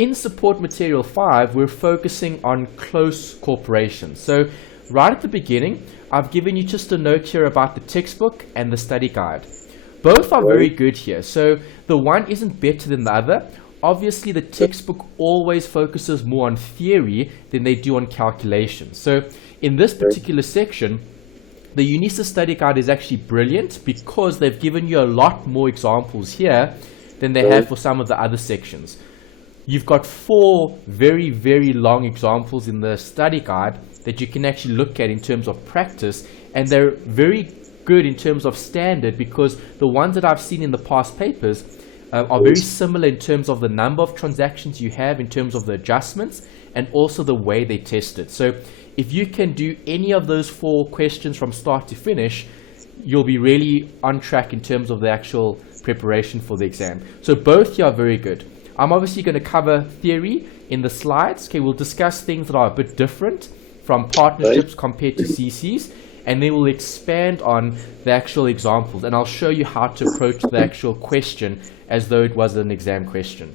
in support material 5, we're focusing on close corporations. So right at the beginning, I've given you just a note here about the textbook and the study guide. Both are very good here. So the one isn't better than the other. Obviously, the textbook always focuses more on theory than they do on calculations. So in this particular section, the UNISA study guide is actually brilliant because they've given you a lot more examples here than they have for some of the other sections. You've got 4 very, very long examples in the study guide that you can actually look at in terms of practice, and they're very good in terms of standard because the ones that I've seen in the past papers are very similar in terms of the number of transactions you have, in terms of the adjustments, and also the way they test it. So if you can do any of those 4 questions from start to finish, you'll be really on track in terms of the actual preparation for the exam. So both here are very good. I'm obviously going to cover theory in the slides. Okay, we'll discuss things that are a bit different from partnerships compared to CCs, and then we'll expand on the actual examples, and I'll show you how to approach the actual question as though it was an exam question.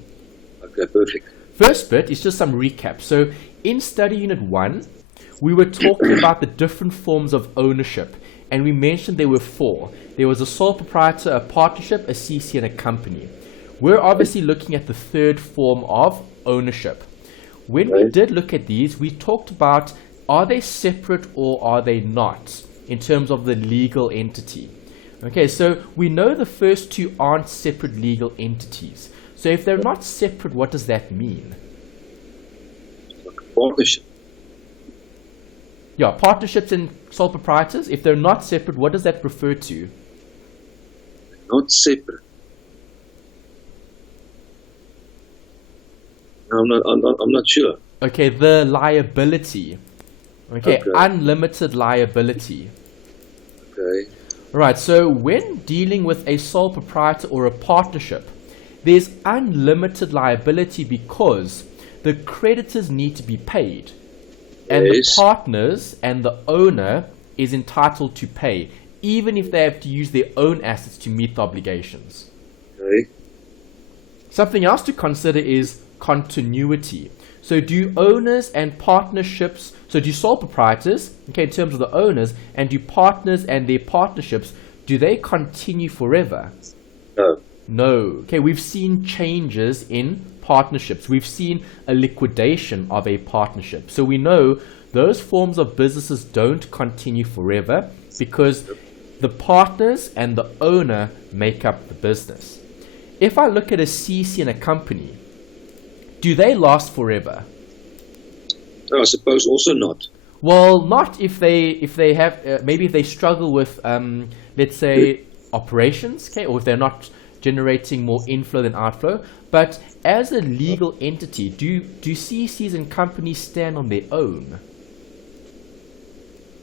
Okay, perfect. First bit is just some recap. So in study unit 1, we were talking about the different forms of ownership, and we mentioned there were 4. There was a sole proprietor, a partnership, a CC, and a company. We're obviously looking at the third form of ownership. When we did look at these, we talked about, are they separate or are they not in terms of the legal entity? Okay, so we know the first 2 aren't separate legal entities. So if they're not separate, what does that mean? Like a partnership. Yeah, partnerships and sole proprietors, if they're not separate, what does that refer to? Not separate. I'm not sure. Okay, the liability. Okay, unlimited liability. Okay. Right, so when dealing with a sole proprietor or a partnership, there's unlimited liability because the creditors need to be paid. And the partners and the owner is entitled to pay, even if they have to use their own assets to meet the obligations. Okay. Something else to consider is continuity. So do owners and partnerships, so do sole proprietors, okay, in terms of the owners, and do partners and their partnerships, do they continue forever? No. No. Okay, we've seen changes in partnerships. We've seen a liquidation of a partnership. So we know those forms of businesses don't continue forever because the partners and the owner make up the business. If I look at a CC and a company, do they last forever? I suppose also not. Well, not if they have maybe if they struggle with let's say operations, okay, or if they're not generating more inflow than outflow. But as a legal entity, do CCs and companies stand on their own?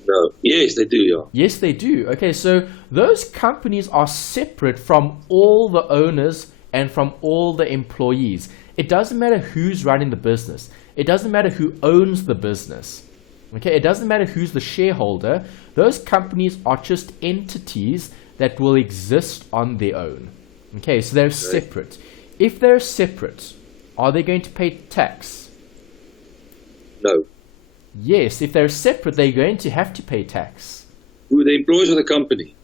No. Yes, they do. Yeah. Yes, they do. Okay, so those companies are separate from all the owners and from all the employees. It doesn't matter who's running the business. It doesn't matter who owns the business. Okay, it doesn't matter who's the shareholder. Those companies are just entities that will exist on their own. Okay, so they're separate. If they're separate, are they going to pay tax? No. Yes, if they're separate, they're going to have to pay tax. Who are the employees of the company?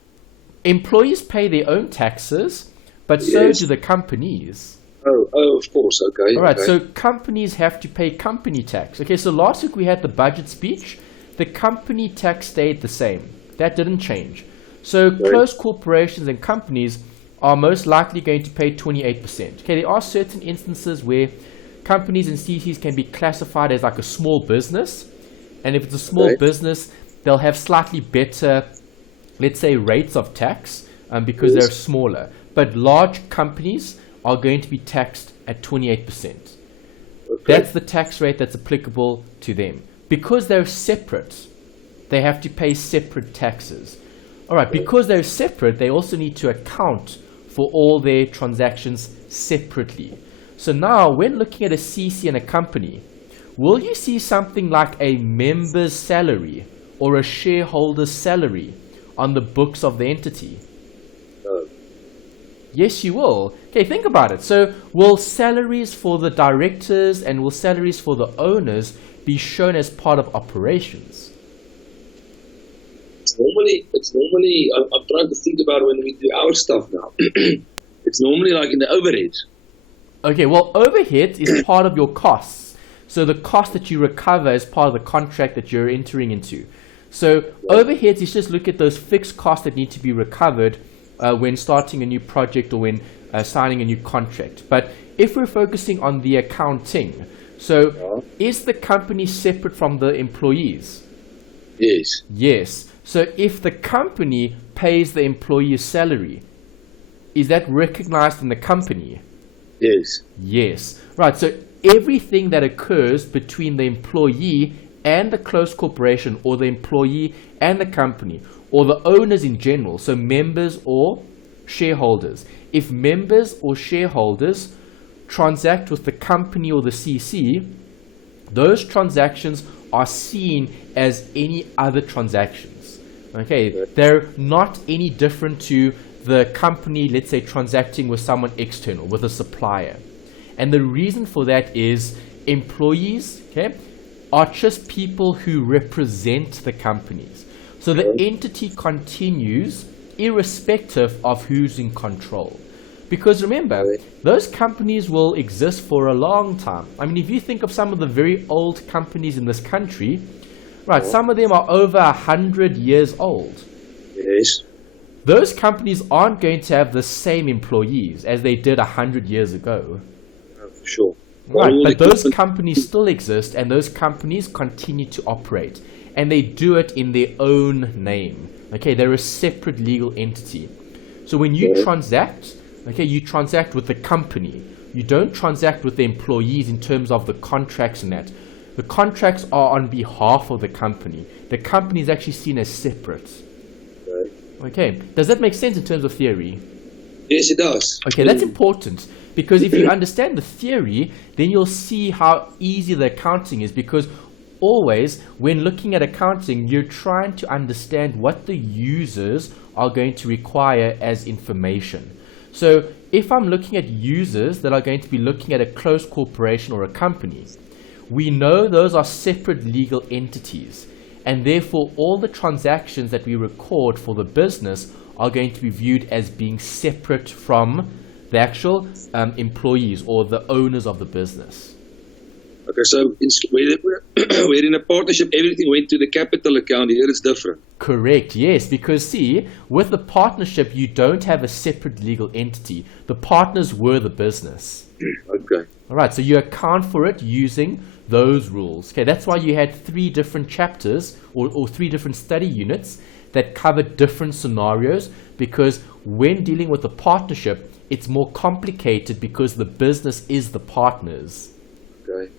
Employees pay their own taxes, but so do the companies. Oh, of course. Okay. All right, okay. so companies have to pay company tax. Okay, so last week we had the budget speech. The company tax stayed the same. That didn't change. So close corporations and companies are most likely going to pay 28%. Okay, there are certain instances where companies and CCs can be classified as like a small business. And if it's a small business, they'll have slightly better, let's say, rates of tax because they're smaller. But large companies are going to be taxed at 28%. That's the tax rate that's applicable to them. Because they're separate, they have to pay separate taxes. All right, because they're separate, they also need to account for all their transactions separately. So now, when looking at a CC and a company, will you see something like a member's salary or a shareholder's salary on the books of the entity? Yes, you will. Okay, think about it. So will salaries for the directors and will salaries for the owners be shown as part of operations? It's normally, I'm trying to think about when we do our stuff now. It's normally like in the overheads. Okay, well, overhead is part of your costs. So the cost that you recover as part of the contract that you're entering into. So overheads is just look at those fixed costs that need to be recovered when starting a new project or when signing a new contract. But if we're focusing on the accounting, so is the company separate from the employees? Yes. Yes. So if the company pays the employee's salary, is that recognized in the company? Yes. Yes. Right. So everything that occurs between the employee and the closed corporation, or the employee and the company, or the owners in general, so members or shareholders. If members or shareholders transact with the company or the CC, those transactions are seen as any other transactions. Okay, they're not any different to the company, let's say, transacting with someone external, with a supplier. And the reason for that is employees, okay, are just people who represent the companies. So the entity continues irrespective of who's in control. Because remember, those companies will exist for a long time. I mean, if you think of some of the very old companies in this country, right, some of them are over 100 years old. Yes. Those companies aren't going to have the same employees as they did 100 years ago. For sure. Right, but those companies still exist and those companies continue to operate. And they do it in their own name. Okay, they're a separate legal entity. So when you transact, okay, you transact with the company. You don't transact with the employees in terms of the contracts and that. The contracts are on behalf of the company. The company is actually seen as separate. Okay, does that make sense in terms of theory? Yes, it does. Okay, that's important because if you understand the theory, then you'll see how easy the accounting is, because always when looking at accounting, you're trying to understand what the users are going to require as information. So if I'm looking at users that are going to be looking at a closed corporation or a company, we know those are separate legal entities, and therefore all the transactions that we record for the business are going to be viewed as being separate from the actual employees or the owners of the business. Okay, so we're in a partnership, everything went to the capital account. Here it's different. Correct, yes, because see, with the partnership, you don't have a separate legal entity. The partners were the business. Okay. All right, so you account for it using those rules. Okay, that's why you had 3 different chapters or 3 different study units that covered different scenarios, because when dealing with a partnership, it's more complicated because the business is the partners. Okay.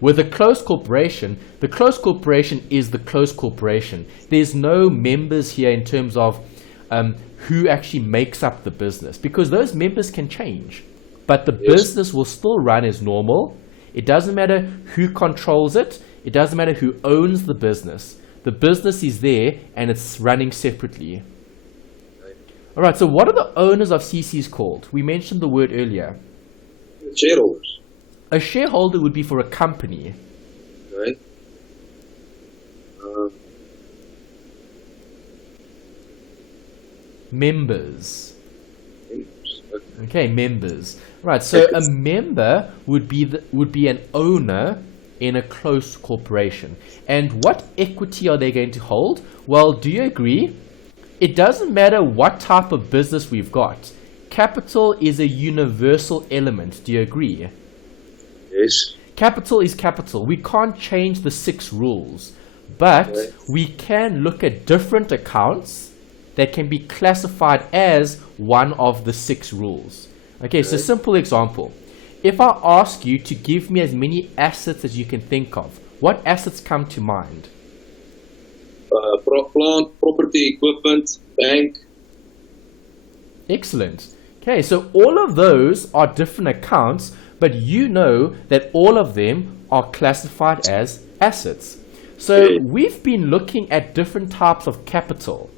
With a closed corporation, the closed corporation is the closed corporation. There's no members here in terms of who actually makes up the business, because those members can change. But the business will still run as normal. It doesn't matter who controls it. It doesn't matter who owns the business. The business is there and it's running separately. All right, so what are the owners of CCs called? We mentioned the word earlier. Shareholders. A shareholder would be for a company. Okay. Members. Okay. Okay, members. Right, so a member would be an owner in a closed corporation. And what equity are they going to hold? Well, do you agree? It doesn't matter what type of business we've got. Capital is a universal element. Do you agree? Yes. Capital is capital. We can't change the 6 rules, but we can look at different accounts that can be classified as one of the 6 rules. Okay, so simple example. If I ask you to give me as many assets as you can think of, what assets come to mind? Plant, property, equipment, bank. Excellent. Okay, so all of those are different accounts, but you know that all of them are classified as assets. So we've been looking at different types of capital.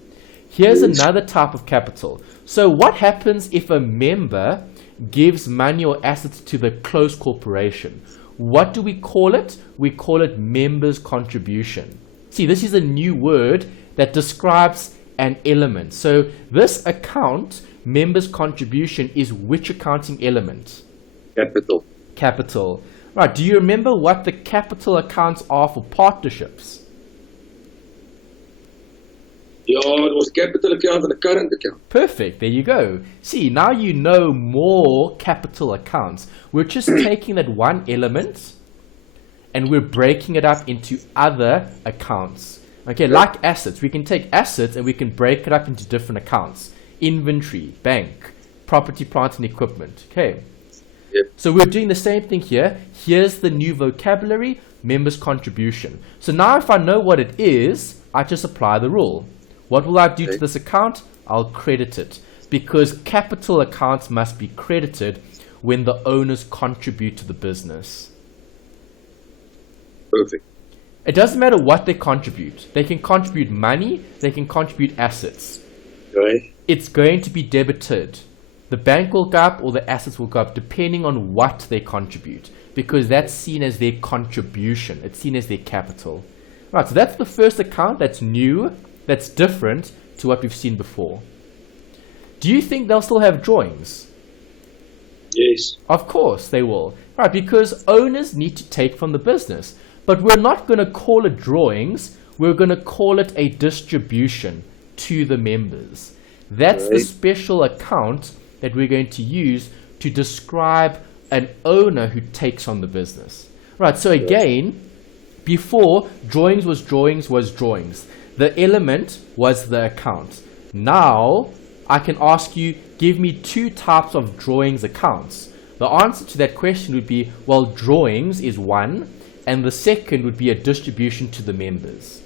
Here's another type of capital. So what happens if a member gives money or assets to the close corporation? What do we call it? We call it members' contribution. See, this is a new word that describes an element. So this account, members' contribution, is which accounting element? Capital. Capital. Right, do you remember what the capital accounts are for partnerships? Yeah, it was capital account and a current account. Perfect, there you go. See, now you know more capital accounts. We're just taking that one element and we're breaking it up into other accounts. Okay, like assets. We can take assets and we can break it up into different accounts. Inventory, bank, property, plant and equipment. Okay. Yep. So we're doing the same thing here. Here's the new vocabulary, members' contribution. So now if I know what it is, I just apply the rule. What will I do to this account? I'll credit it, because capital accounts must be credited when the owners contribute to the business. Perfect. It doesn't matter what they contribute. They can contribute money, they can contribute assets. Okay. It's going to be debited. The bank will go up or the assets will go up depending on what they contribute, because that's seen as their contribution. It's seen as their capital. Right, so that's the first account that's new, that's different to what we've seen before. Do you think they'll still have drawings? Yes. Of course they will. Right, because owners need to take from the business. But we're not going to call it drawings. We're going to call it a distribution to the members. That's the special account that we're going to use to describe an owner who takes on the business. Right, so again, before, drawings was drawings. The element was the account. Now, I can ask you, give me two types of drawings accounts. The answer to that question would be, well, drawings is one, and the second would be a distribution to the members.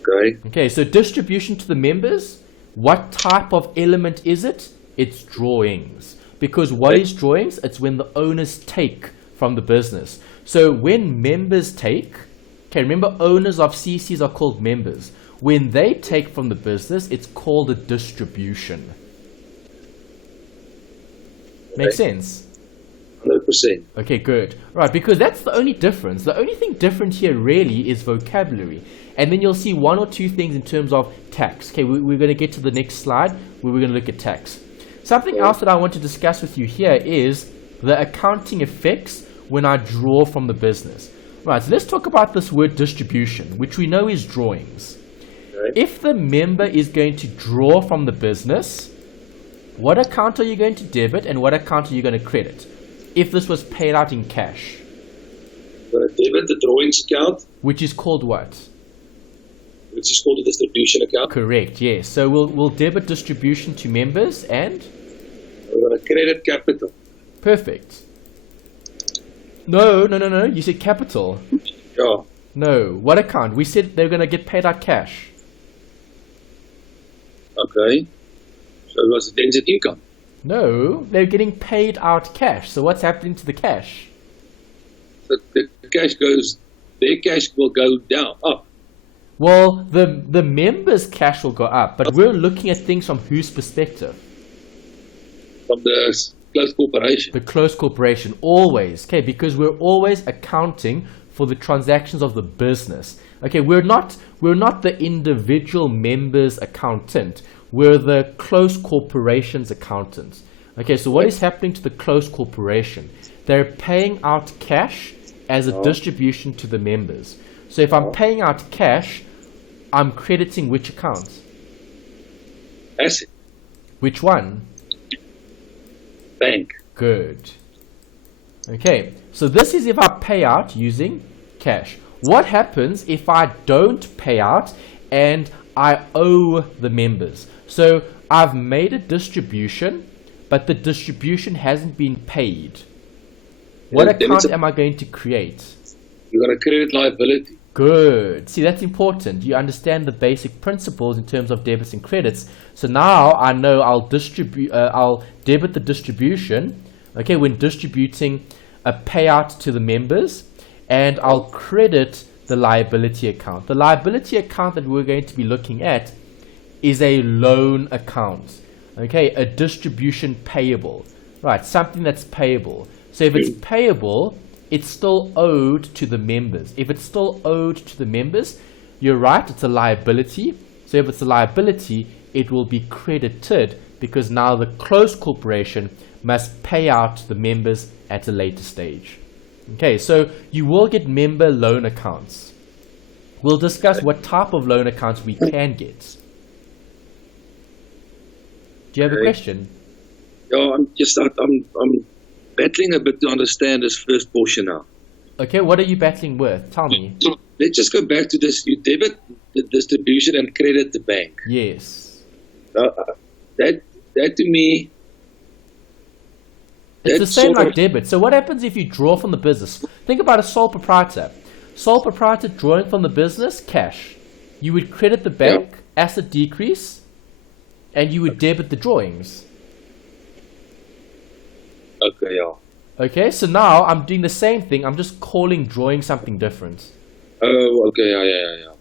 Okay. Okay, so distribution to the members, what type of element is it? It's drawings. Because what is drawings? It's when the owners take from the business. So when members take, okay, remember owners of CCs are called members. When they take from the business, it's called a distribution. Make sense? 100%. Okay, good. Right, because that's the only difference. The only thing different here really is vocabulary. And then you'll see one or two things in terms of tax. Okay, we're going to get to the next slide where we're going to look at tax. Something else that I want to discuss with you here is the accounting effects when I draw from the business. Right, so let's talk about this word distribution, which we know is drawings. Okay. If the member is going to draw from the business, what account are you going to debit and what account are you going to credit? If this was paid out in cash. Debit the drawings account. Which is called what? Which is called a distribution account. Correct, yes. So we'll debit distribution to members and? We're going to credit capital. Perfect. No. You said capital. Yeah. No. What account? We said they're going to get paid out cash. Okay. So it was then income. No, they're getting paid out cash. So what's happening to the cash? So the cash goes, their cash will go down, up. Well, the members' cash will go up, but we're looking at things from whose perspective? From the close corporation. The close corporation, always. Okay, because we're always accounting for the transactions of the business. Okay, we're not the individual members' accountant. We're the close corporation's accountant. Okay, so what is happening to the close corporation? They're paying out cash as a distribution to the members. So if I'm paying out cash, I'm crediting which account? Asset. Which one? Bank. Good. Okay, so this is if I pay out using cash. What happens if I don't pay out and I owe the members? So I've made a distribution, but the distribution hasn't been paid. What account am I going to create? You're going to credit liability. Good. See, that's important. You understand the basic principles in terms of debits and credits. So now I know I'll debit the distribution, okay, when distributing a payout to the members, and I'll credit the liability account. The liability account that we're going to be looking at is a loan account. Okay, a distribution payable. Right, something that's payable. So if it's payable, it's still owed to the members. If it's still owed to the members, you're right, it's a liability. So if it's a liability, it will be credited because now the closed corporation must pay out to the members at a later stage. Okay, so you will get member loan accounts. We'll discuss what type of loan accounts we can get. Do you have a question? Yeah, I'm battling a bit to understand this first portion now. Okay, what are you battling with? Tell me. Let's just go back to this. You debit the distribution and credit the bank. Yes. That to me... It's the same like debit. So what happens if you draw from the business? Think about a sole proprietor. Sole proprietor drawing from the business, cash. You would credit the bank, asset decrease, and you would debit the drawings. Okay, yeah. Okay, so now I'm doing the same thing. I'm just calling drawing something different. Oh, okay, yeah.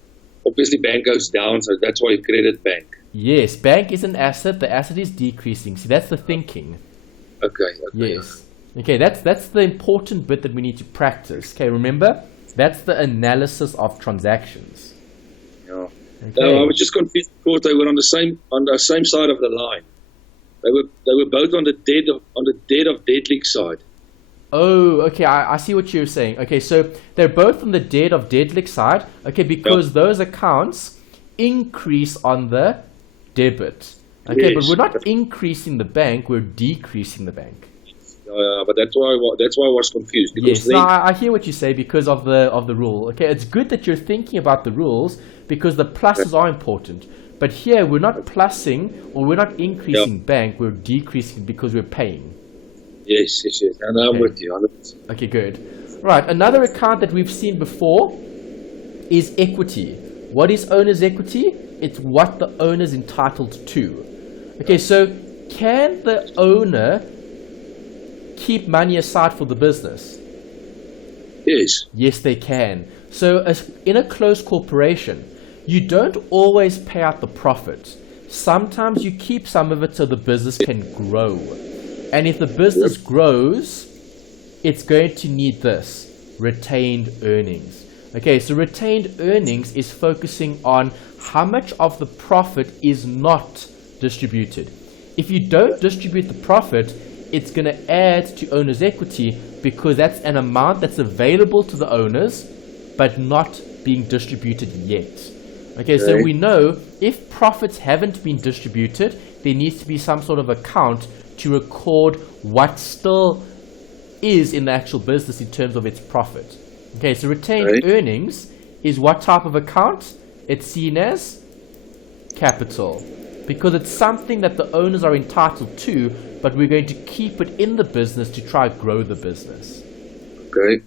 Obviously, bank goes down, so that's why you credit bank. Yes, bank is an asset. The asset is decreasing. See, that's the thinking. Okay. Yes. Okay, that's the important bit that we need to practice. Okay, remember? That's the analysis of transactions. Yeah. Okay. I was just confused because they were on the same side of the line. They were both on the dead of deadlick side. Oh, okay, I see what you're saying. Okay, so they're both on the dead of deadlick side. Okay, because those accounts increase on the debit. Okay, but we're not increasing the bank, we're decreasing the bank. But that's why I was confused. Yes, no, I hear what you say because of the rule. Okay, it's good that you're thinking about the rules because the pluses are important. But here we're not plussing or we're not increasing bank, we're decreasing because we're paying. Yes. And I'm with you. Okay, good. Right, another account that we've seen before is equity. What is owner's equity? It's what the owner's entitled to. Okay, so can the owner keep money aside for the business? Yes. Yes, they can. So in a closed corporation, you don't always pay out the profit. Sometimes you keep some of it so the business can grow. And if the business grows, it's going to need this, retained earnings. Okay, so retained earnings is focusing on how much of the profit is not distributed. If you don't distribute the profit, it's going to add to owner's equity because that's an amount that's available to the owners but not being distributed yet. Okay, so we know if profits haven't been distributed, there needs to be some sort of account to record what still is in the actual business in terms of its profit. Okay, so retained earnings is what type of account? It's seen as capital because it's something that the owners are entitled to, but we're going to keep it in the business to try and grow the business. Okay.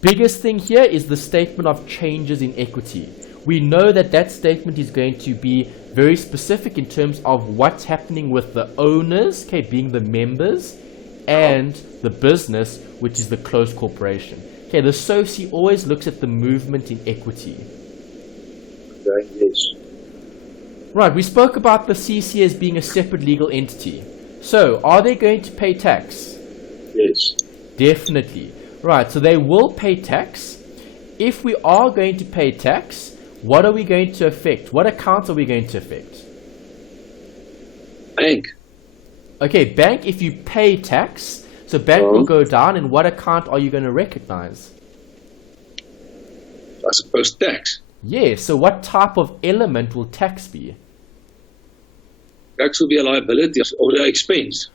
Biggest thing here is the statement of changes in equity. We know that that statement is going to be very specific in terms of what's happening with the owners, okay, being the members, and the business, which is the closed corporation. Okay, the SOCI always looks at the movement in equity. Okay, yes. Right, we spoke about the CC as being a separate legal entity. So, are they going to pay tax? Yes. Definitely. Right, so they will pay tax. If we are going to pay tax, what are we going to affect? What accounts are we going to affect? Bank. Okay, bank, if you pay tax, so bank will go down, and what account are you going to recognize? I suppose tax. Yeah, so what type of element will tax be? Tax will be a liability or the expense.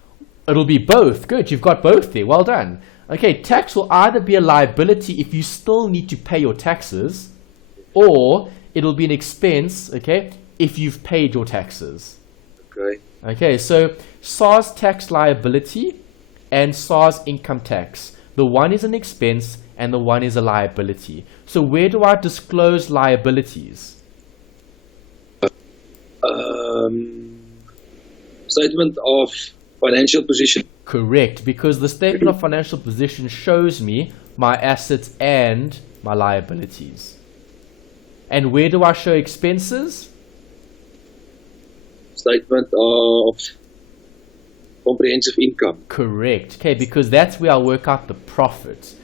It'll be both. Good, you've got both there. Well done. Okay, tax will either be a liability if you still need to pay your taxes, or it'll be an expense, okay, if you've paid your taxes. Okay. Okay, so SARS tax liability and SARS income tax. The one is an expense and the one is a liability. So where do I disclose liabilities? Statement of financial position. Correct, because the statement of financial position shows me my assets and my liabilities. And where do I show expenses? statement of comprehensive income. Correct. Okay, because that's where I'll work out the profit.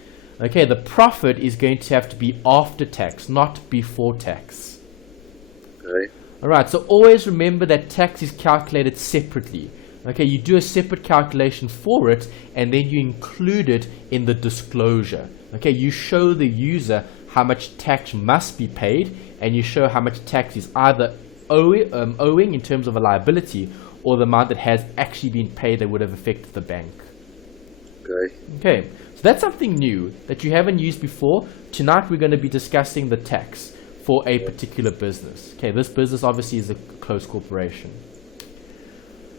Okay, the profit is going to have to be after tax, not before tax. Okay. Alright, so always remember that tax is calculated separately. Okay, you do a separate calculation for it, and then you include it in the disclosure. Okay, you show the user how much tax must be paid, and you show how much tax is either owing in terms of a liability, or the amount that has actually been paid that would have affected the bank. Okay. Okay, so that's something new that you haven't used before. Tonight we're going to be discussing the tax for a particular business. Okay, this business obviously is a closed corporation.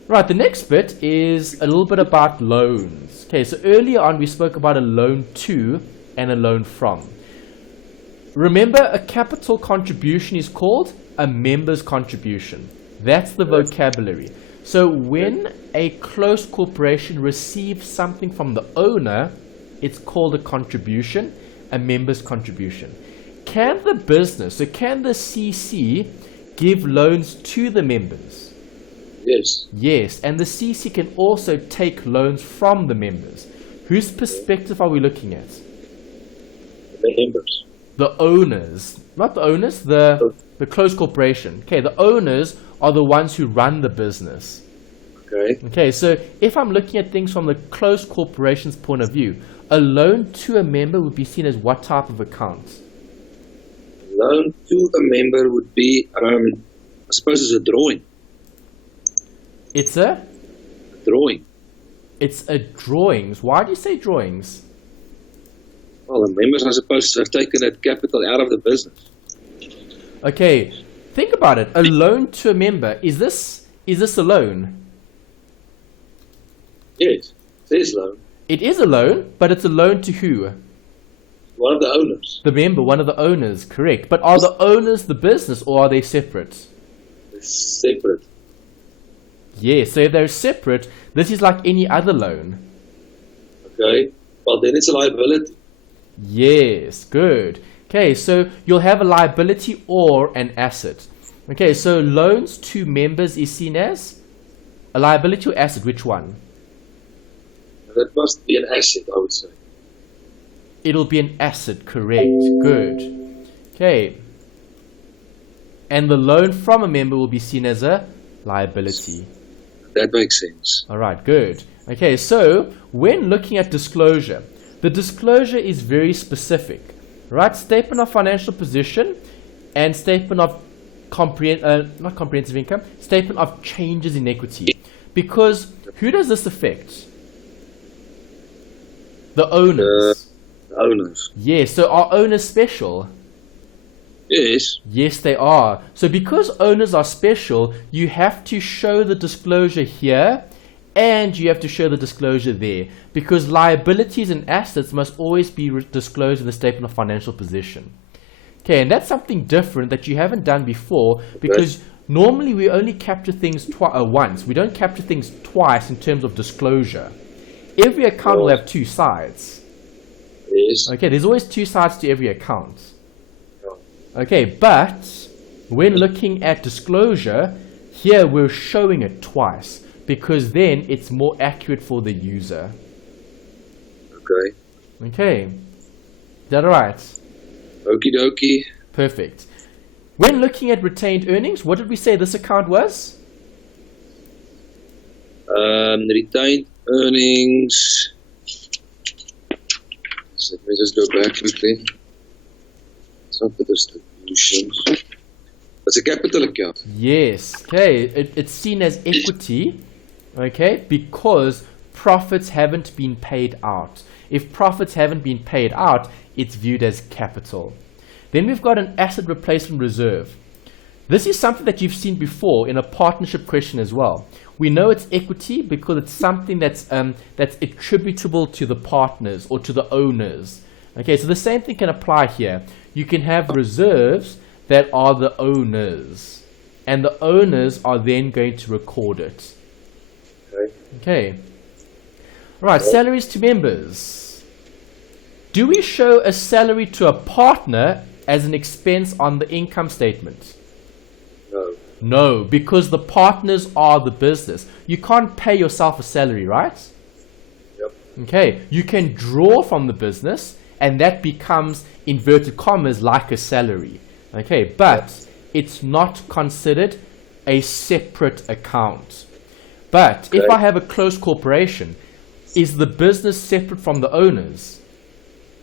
Right, the next bit is a little bit about loans. Okay, so earlier on we spoke about a loan to and a loan from. Remember, a capital contribution is called a member's contribution. That's the vocabulary. So when a closed corporation receives something from the owner, it's called a contribution, a member's contribution. Can the business, so can the CC give loans to the members? Yes. Yes, and the CC can also take loans from the members. Whose perspective are we looking at? The members. The owners. Not the owners, the closed corporation. Okay, the owners are the ones who run the business. Okay. Okay, so if I'm looking at things from the closed corporation's point of view, a loan to a member would be seen as what type of account? Loan to a member would be, I suppose it's a drawing. It's a? Drawing. It's a drawings. Why do you say drawings? Well, the members are supposed to have taken that capital out of the business. Okay, think about it. A loan to a member, is this a loan? Yes, it is loan. It is a loan, but it's a loan to who? One of the owners. The member, one of the owners, correct. But are the owners the business, or are they separate? It's separate. Yes, so if they're separate, this is like any other loan. Okay, well then it's a liability. Yes, good. Okay, so you'll have a liability or an asset. Okay, so loans to members is seen as a liability or asset, which one? That must be an asset, I would say. It'll be an asset, correct. Good. Okay. And the loan from a member will be seen as a liability. That makes sense. All right, good. Okay, so when looking at disclosure, the disclosure is very specific, right? Statement of financial position and statement of not comprehensive income, statement of changes in equity. Because who does this affect? The owners. The owners. Yes, so are owners special? Yes. Yes, they are. So because owners are special, you have to show the disclosure here and you have to show the disclosure there, because liabilities and assets must always be disclosed in the statement of financial position. Okay, and that's something different that you haven't done before, because normally we only capture things once. We don't capture things twice in terms of disclosure. Every account will have two sides. Yes. Okay, there's always two sides to every account. Okay, but when looking at disclosure, here we're showing it twice, because then it's more accurate for the user. Okay. Okay, is that alright? Okie dokie. Perfect. When looking at retained earnings, what did we say this account was? Retained earnings. So let me just go back quickly. It's not the distributions. It's a capital account. Yes. Okay, it's seen as equity. Okay, because profits haven't been paid out. If profits haven't been paid out, it's viewed as capital. Then we've got an asset replacement reserve. This is something that you've seen before in a partnership question as well. We know it's equity because it's something that's attributable to the partners or to the owners. Okay, so the same thing can apply here. You can have reserves that are the owners, and the owners are then going to record it. Okay. Right, salaries to members. Do we show a salary to a partner as an expense on the income statement? No. No, because the partners are the business. You can't pay yourself a salary, right? Yep. Okay, you can draw from the business, and that becomes, inverted commas, like a salary. Okay, but it's not considered a separate account. But if I have a closed corporation, is the business separate from the owners?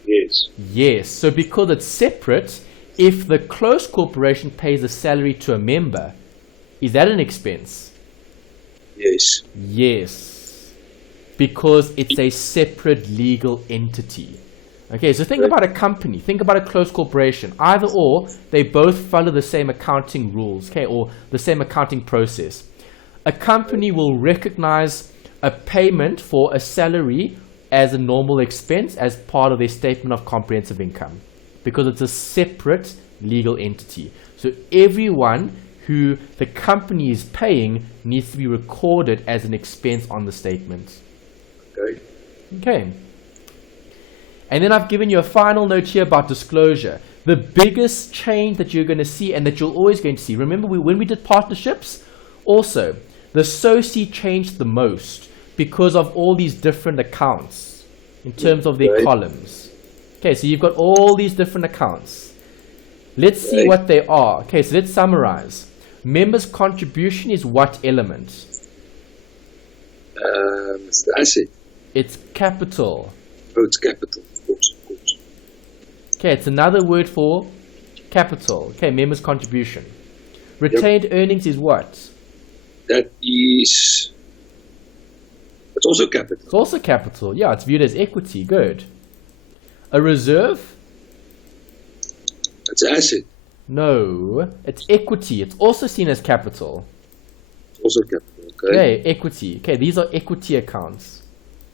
Yes. Yes. So because it's separate, if the closed corporation pays a salary to a member, is that an expense? Yes. Yes. Because it's a separate legal entity. Okay, so think about a company, think about a closed corporation. Either or, they both follow the same accounting rules, okay, or the same accounting process. A company will recognize a payment for a salary as a normal expense as part of their statement of comprehensive income because it's a separate legal entity. So everyone who the company is paying needs to be recorded as an expense on the statement. Okay. And then I've given you a final note here about disclosure. The biggest change that you're going to see and that you're always going to see. Remember when we did partnerships, also the SOCI changed the most because of all these different accounts in terms of their columns. Okay, so you've got all these different accounts. Let's see what they are. Okay, so let's summarize. Members' contribution is what element? It's the asset. It's capital. Oh, it's capital. Of course. Okay, it's another word for capital. Okay, members' contribution. Retained earnings is what? That is... It's also capital. It's also capital. Yeah, it's viewed as equity. Good. A reserve? It's an asset. No, it's equity. It's also seen as capital. Also capital, Okay, equity. Okay, these are equity accounts.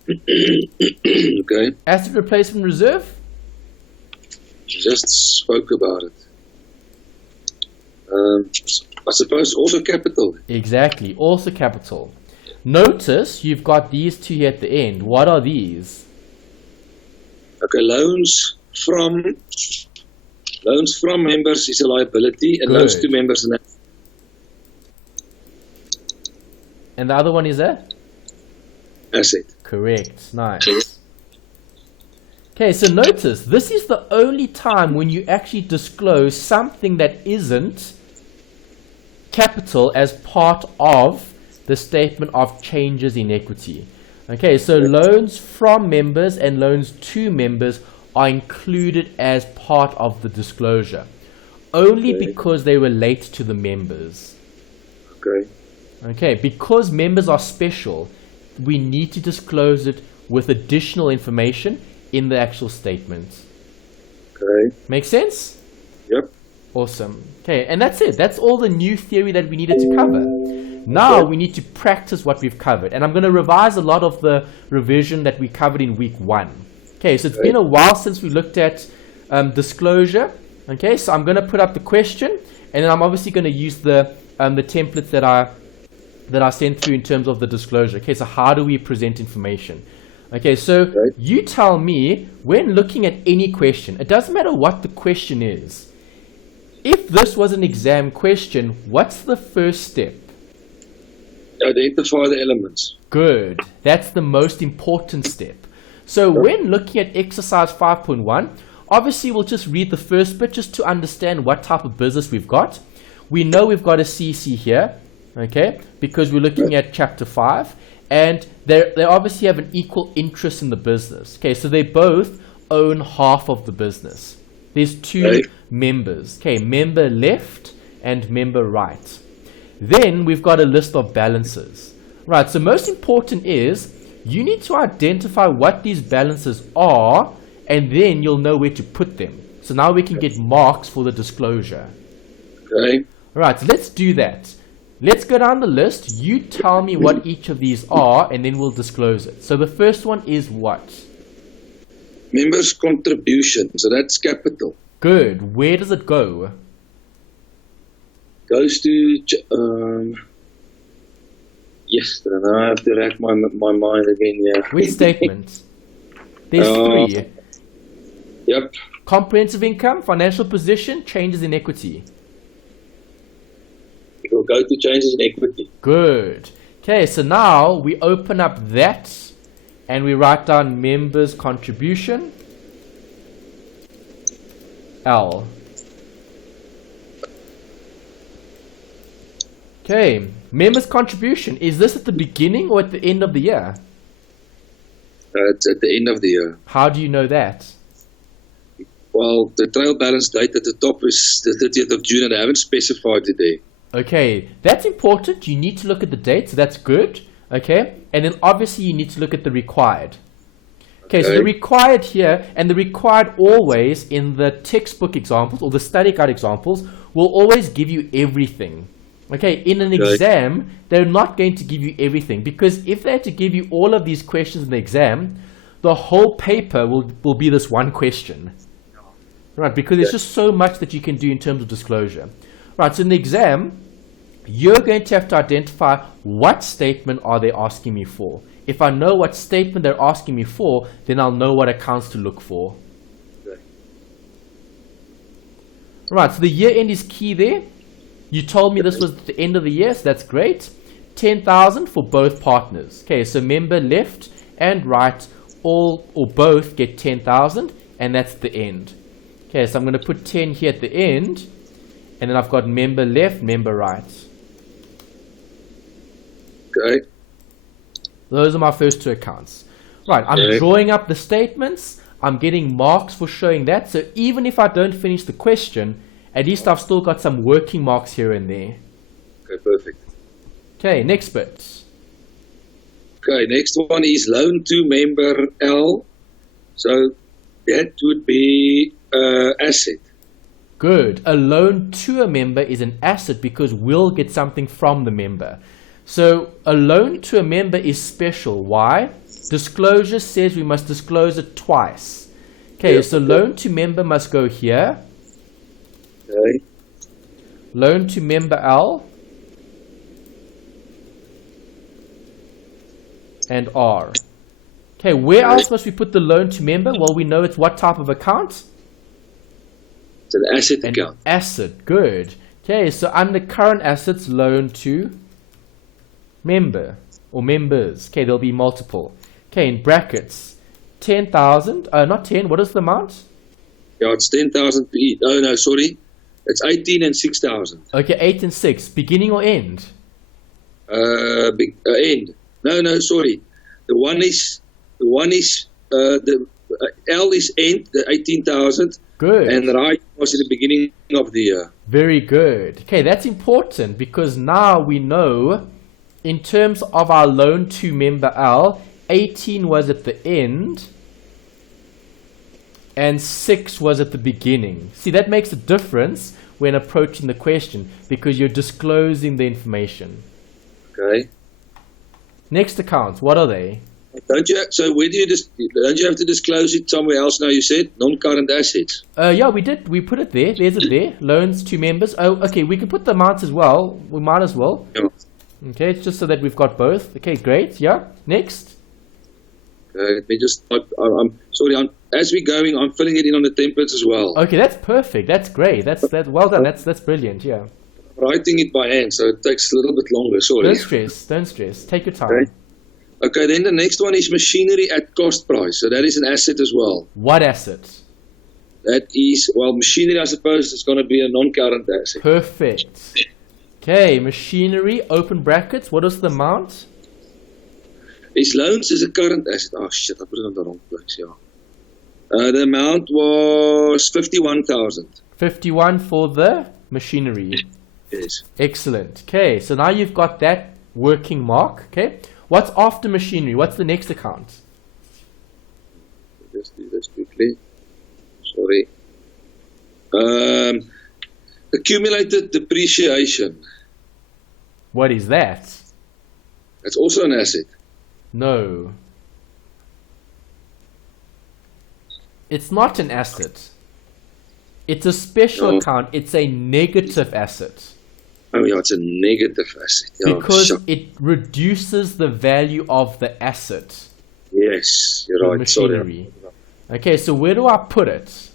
Okay. Asset replacement reserve? Just spoke about it. I suppose also capital. Exactly, also capital. Notice you've got these two here at the end. What are these? Okay, loans from members is a liability, and Good. loans to members an asset. And the other one is a? Asset. Correct. Nice. Okay, so notice this is the only time when you actually disclose something that isn't capital as part of the statement of changes in equity. Okay, so loans from members and loans to members are included as part of the disclosure, only because they relate to the members. Okay, because members are special, we need to disclose it with additional information in the actual statement. Okay. Make sense? Yep. Awesome. Okay, and that's it. That's all the new theory that we needed to cover. Now we need to practice what we've covered. And I'm going to revise a lot of the revision that we covered in week 1. Okay, so it's been a while since we looked at disclosure. Okay, so I'm going to put up the question, and then I'm obviously going to use the templates that I sent through in terms of the disclosure. Okay, so how do we present information? Okay, so you tell me, when looking at any question, it doesn't matter what the question is. If this was an exam question, what's the first step? Identify the elements. Good. That's the most important step. So when looking at exercise 5.1, obviously we'll just read the first bit just to understand what type of business we've got. We know we've got a CC here, okay, because we're looking at chapter 5, and they obviously have an equal interest in the business. Okay, so they both own half of the business. There's two members, okay, member left and member right. Then we've got a list of balances. Right, so most important is you need to identify what these balances are, and then you'll know where to put them. So now we can get marks for the disclosure. Okay. Right, so let's do that. Let's go down the list. You tell me what each of these are, and then we'll disclose it. So the first one is what? Members' contribution. So that's capital. Good. Where does it go? Goes to... yes, I have to rack my mind again, yeah. Which statement? There's 3. Yep. Comprehensive income, financial position, changes in equity. go to changes in equity. Good. Okay, so now we open up that and we write down members' contribution, L. Okay, members' contribution, is this at the beginning or at the end of the year? It's at the end of the year. How do you know that? Well, the trial balance date at the top is the 30th of June, and I haven't specified the day. Okay, that's important. You need to look at the date, so that's good. Okay, and then obviously you need to look at the required. Okay, so the required here, and the required always in the textbook examples or the study guide examples will always give you everything. Okay, in an exam, they're not going to give you everything, because if they had to give you all of these questions in the exam, the whole paper will be this one question. Right, because there's just so much that you can do in terms of disclosure. Right, so in the exam, you're going to have to identify what statement are they asking me for. If I know what statement they're asking me for, then I'll know what accounts to look for. Okay. Right, so the year end is key there. You told me this was at the end of the year, so that's great. 10,000 for both partners. Okay, so member left and right, all or both get 10,000, and that's the end. Okay, so I'm going to put 10 here at the end, and then I've got member left, member right. Okay. Those are my first two accounts. Right, I'm drawing up the statements. I'm getting marks for showing that. So even if I don't finish the question, at least I've still got some working marks here and there. Okay, perfect. Okay, next bit. Okay, next one is loan to member L. So that would be asset. Good. A loan to a member is an asset because we'll get something from the member. So a loan to a member is special. Why? Disclosure says we must disclose it twice. Okay, so loan to member must go here. Okay. Loan to member L and R. Okay, where else must we put the loan to member? Well, we know it's what type of account? It's an asset account. Asset, good. Okay, so under current assets, loan to member or members. Okay, there'll be multiple. Okay, in brackets, 10,000. Not 10. What is the amount? Yeah, it's 10,000 per each. Oh no, sorry, it's 18 and 6,000. Okay, 8 and 6. Beginning or end? End. No, sorry. The one is the L is end, the 18,000. Good. And the right was at the beginning of the year. Very good. Okay, that's important because now we know in terms of our loan to member L, 18 was at the end and 6 was at the beginning. See, that makes a difference when approaching the question because you're disclosing the information. Okay. Next accounts, what are they? Don't you? So where do you don't you have to disclose it somewhere else now? You said non-current assets. Yeah, we did. We put it there. There's it there. Loans to members. Oh, okay. We can put the amounts as well. We might as well. Yeah. Okay, it's just so that we've got both. Okay, great. Yeah. Next. Let me just. I'm sorry. As we're going, I'm filling it in on the templates as well. Okay, that's perfect. That's great. That's well done. That's brilliant. Yeah. I'm writing it by hand, so it takes a little bit longer. Sorry. Don't stress. Don't stress. Take your time. Okay, then the next one is machinery at cost price. So that is an asset as well. What asset? That is, well, machinery, I suppose, is going to be a non-current asset. Perfect. Okay, machinery, open brackets. What is the amount? His loans is a current asset. Oh, shit, I put it on the wrong place, yeah. The amount was 51,000. 51 for the machinery. Yes. Excellent. Okay, so now you've got that working mark. Okay. What's after machinery? What's the next account? Let's do this quickly. Sorry. Accumulated depreciation. What is that? That's also an asset. No. It's not an asset. It's a special account. It's a negative asset. Oh yeah, it's a negative asset. Yeah, because it reduces the value of the asset. Yes, you're right. Machinery. Sorry. Okay, so where do I put it?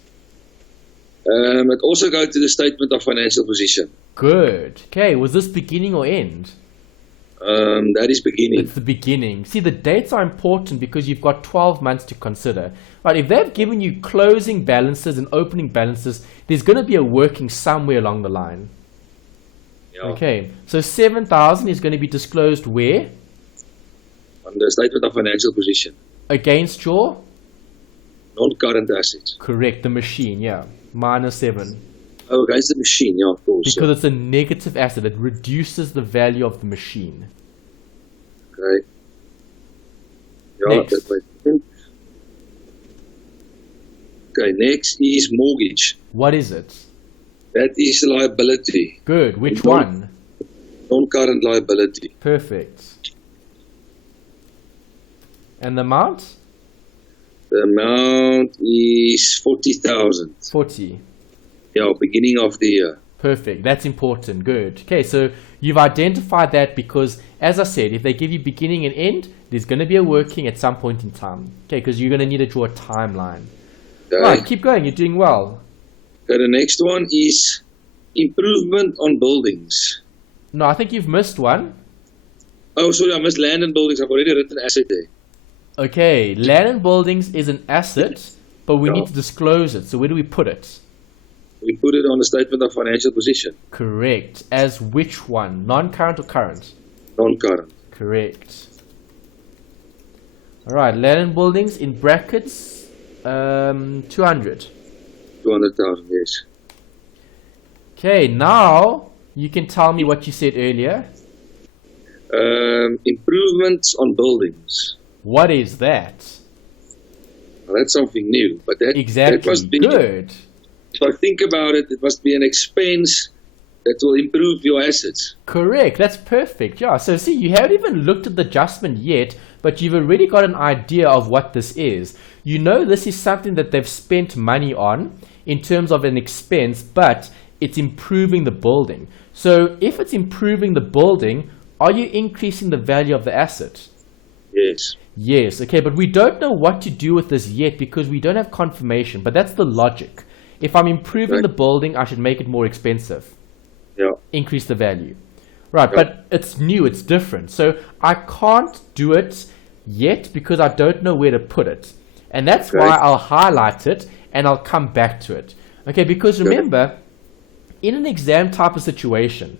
It also goes to the statement of financial position. Good. Okay, was this beginning or end? That is beginning. It's the beginning. See, the dates are important because you've got 12 months to consider. Right, if they've given you closing balances and opening balances, there's going to be a working somewhere along the line. Yeah. Okay, so 7,000 is going to be disclosed where? On the statement of financial position. Against your? Non-current assets. Correct, the machine, yeah. Minus 7. Oh, against the machine, yeah, of course. Because it's a negative asset. It reduces the value of the machine. Okay. Yeah, Next. that makes sense. Okay, next is mortgage. What is it? That is liability. Good. Which one? Non-current liability. Perfect. And the amount? The amount is 40,000. 40. Yeah, beginning of the year. Perfect. That's important. Good. Okay, so you've identified that because, as I said, if they give you beginning and end, there's going to be a working at some point in time. Okay, because you're going to need to draw a timeline. Okay. Right, keep going. You're doing well. Okay, the next one is improvement on buildings. No, I think you've missed one. Oh, sorry, I missed land and buildings. I've already written asset there. Okay, land and buildings is an asset, but we Yeah. need to disclose it. So where do we put it? We put it on the statement of financial position. Correct. As which one? Non-current or current? Non-current. Correct. All right, land and buildings in brackets, 200. 200,000, yes. Okay, now you can tell me what you said earlier. Improvements on buildings. What is that? Well, that's something new, but that Exactly. must be Good. If I think about it, it must be an expense that will improve your assets. Correct. That's perfect. Yeah. So see, you haven't even looked at the adjustment yet, but you've already got an idea of what this is. You know this is something that they've spent money on in terms of an expense, but it's improving the building. So if it's improving the building, are you increasing the value of the asset? Yes. Yes. Okay, but we don't know what to do with this yet because we don't have confirmation, but that's the logic. If I'm improving Right. the building, I should make it more expensive. Yeah. Increase the value. Right, Yeah. but it's new, it's different. So I can't do it yet because I don't know where to put it. And that's Okay. why I'll highlight it and I'll come back to it. Okay, because Okay. remember, in an exam type of situation,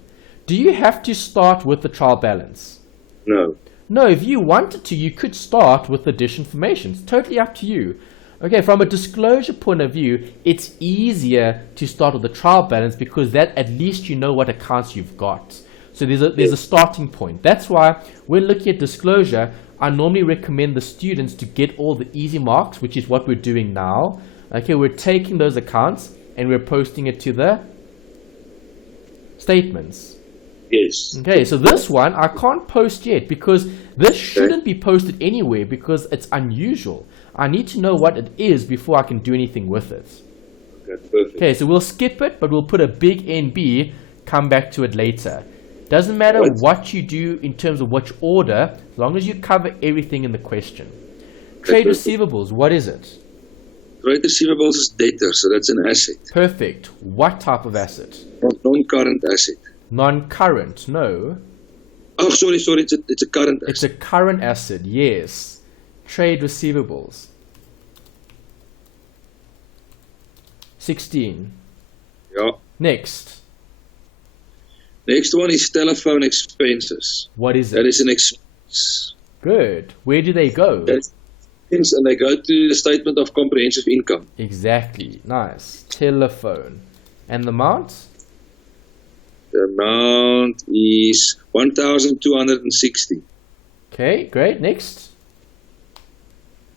do you have to start with the trial balance? No. No, if you wanted to, you could start with addition information. It's totally up to you. Okay, from a disclosure point of view, it's easier to start with the trial balance because that at least you know what accounts you've got. So there's a starting point. That's why when looking at disclosure, I normally recommend the students to get all the easy marks, which is what we're doing now. Okay, we're taking those accounts and we're posting it to the statements. Yes. Okay, so this one I can't post yet because this shouldn't be posted anywhere because it's unusual. I need to know what it is before I can do anything with it. Okay, perfect. Okay, so we'll skip it, but we'll put a big NB, come back to it later. Doesn't matter Right. what you do in terms of which order, as long as you cover everything in the question. Trade perfect. receivables, what is it? Trade receivables is debtor, so that's an asset. Perfect. What type of asset? Non-current asset. Non-current, no. Oh, sorry, it's a current It's a asset. current asset, yes. Trade receivables. 16. Yeah. Next. Next one is telephone expenses. What is That it? is an expense. Good. Where do they go? That's expense, and they go to the statement of comprehensive income. Exactly. Nice. Telephone. And the amount? The amount is 1,260. Okay, great. Next.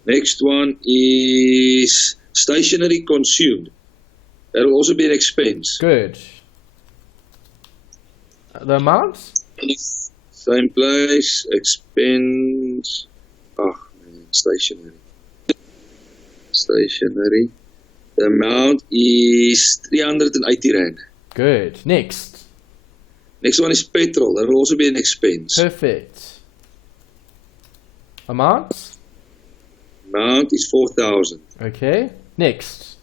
Next one is stationery consumed. That will also be an expense. Good. The amount? Same place, expense. Stationery. Stationery. The amount is 380 Rand. Good. Next. Next one is petrol. That will also be an expense. Perfect. Amount? Amount is 4,000. Okay. Next.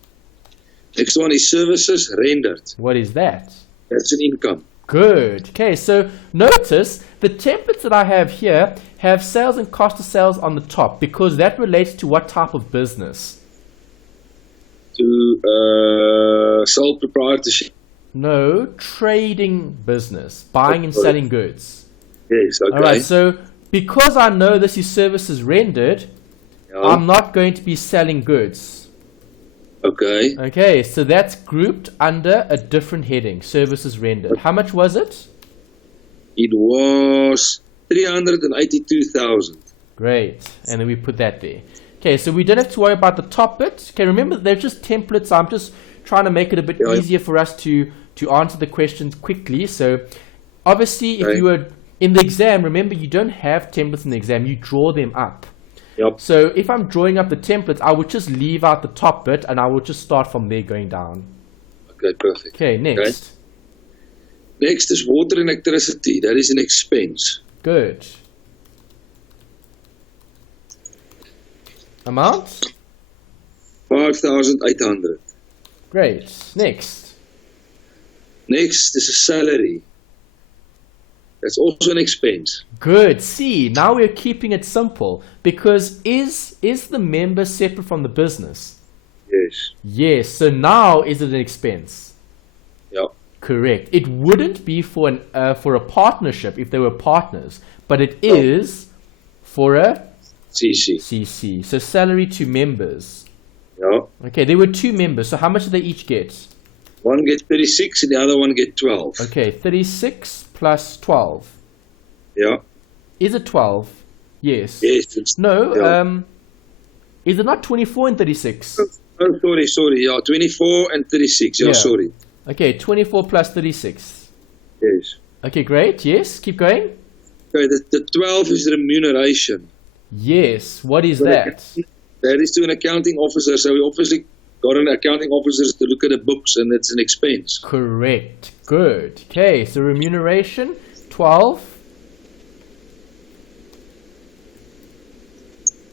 Next one is services rendered. What is that? That's an income. Good. Okay, so notice the templates that I have here have sales and cost of sales on the top because that relates to what type of business? To sole proprietorship. No, trading business, buying and selling goods. Yes, okay. All right, so because I know this is services rendered, Yeah. I'm not going to be selling goods. Okay. Okay, so that's grouped under a different heading, services rendered. How much was it? It was 382,000. Great, and then we put that there. Okay, so we don't have to worry about the top bit. Okay, remember they're just templates. I'm just trying to make it a bit easier for us to answer the questions quickly. So obviously if you were in the exam, remember you don't have templates in the exam, you draw them up. Yep. So if I'm drawing up the templates, I would just leave out the top bit and I would just start from there going down. Okay, perfect. Okay, next. Okay. Next is water and electricity. That is an expense. Good. Amount? 5,800. Great. Next. Next is a salary. That's also an expense. Good. See, now we're keeping it simple because is the member separate from the business? Yes. Yes. So now is it an expense? Yeah. Correct. It wouldn't be for a partnership if they were partners, but it is for a CC. CC. So salary to members. Yeah. Okay, there were two members. So how much did they each get? One get 36 and the other one get 12. Okay, 36 plus 12. Yeah. Is it 12? Yes. Yes. It's, No. yeah. Is it not 24 and 36? Oh, sorry. Yeah, 24 and 36. Yeah, sorry. Okay, 24 plus 36. Yes. Okay, great. Yes, keep going. Okay, the 12 is remuneration. Yes. What is that? That is to an accounting officer. So we obviously got an accounting officer to look at the books, and it's an expense. Correct. Good. Okay, so remuneration, 12.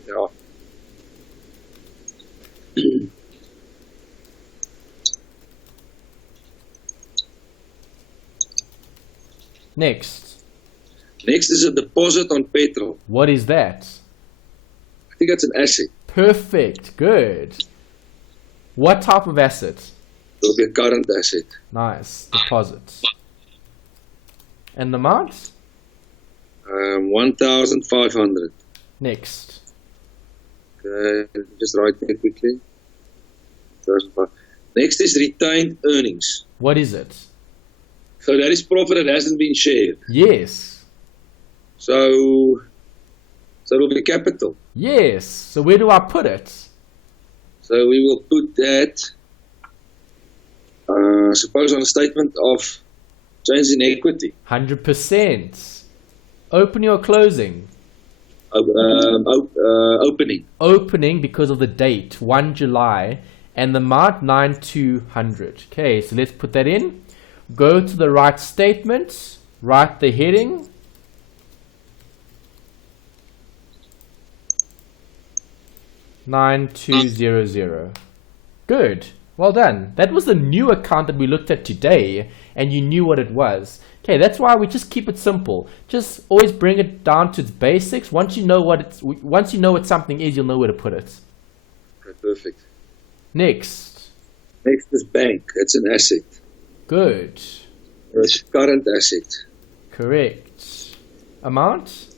Yeah. Next. Next is a deposit on petrol. What is that? I think that's an asset. Perfect. Good. What type of asset? It will be a current asset. Nice. Deposit. And the amount? 1,500. Next. Okay, just write that quickly. 1,500. Next is retained earnings. What is it? So that is profit that hasn't been shared. Yes. So it will be capital. Yes. So where do I put it? So we will put that, suppose on a statement of change in equity. 100%. Opening or closing? Opening. Opening because of the date, 1 July, and the amount 9,200. Okay, so let's put that in. Go to the right statement, write the heading. $9,200. Good. Well done. That was the new account that we looked at today, and you knew what it was. Okay, that's why we just keep it simple. Just always bring it down to its basics. Once you know what something is, you'll know where to put it. Okay, perfect. Next. Next is bank. That's an asset. Good. It's current asset. Correct. Amount?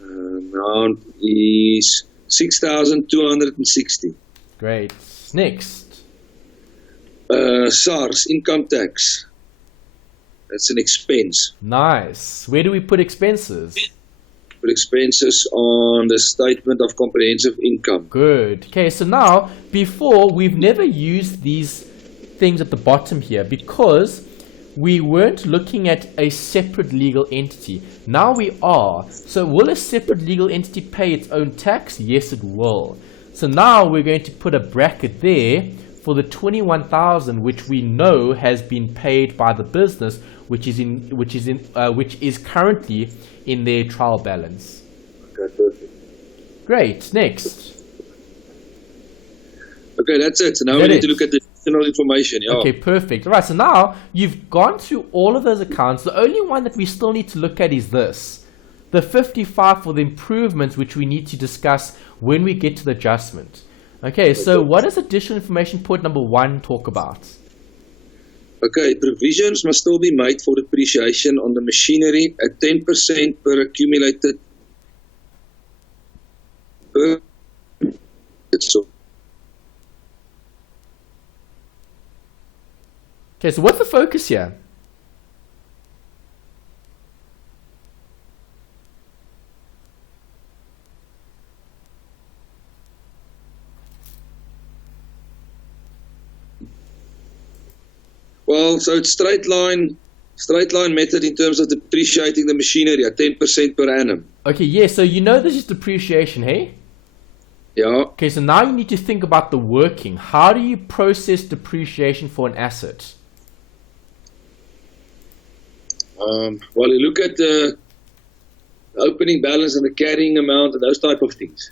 Amount is 6,260. Great. Next. SARS, income tax. That's an expense. Nice. Where do we put expenses? Put expenses on the statement of comprehensive income. Good. Okay, so now, before, we've never used these things at the bottom here because we weren't looking at a separate legal entity. Now we are. So will a separate legal entity pay its own tax? Yes, it will. So now we're going to put a bracket there for the 21,000, which we know has been paid by the business, which is currently in their trial balance. Okay, perfect. Great. Next. Okay, that's it. So now we need to look at the general information, yeah. Okay, perfect. All right, so now you've gone through all of those accounts. The only one that we still need to look at is this. The 55 for the improvements, which we need to discuss when we get to the adjustment. Okay, so what does additional information point number 1 talk about? Okay, provisions must still be made for depreciation on the machinery at 10% per accumulated per. Okay, so what's the focus here? Well, so it's straight line method in terms of depreciating the machinery at 10% per annum. Okay, yeah, so you know this is depreciation, hey? Yeah. Okay, so now you need to think about the working. How do you process depreciation for an asset? Well, you look at the opening balance and the carrying amount and those type of things.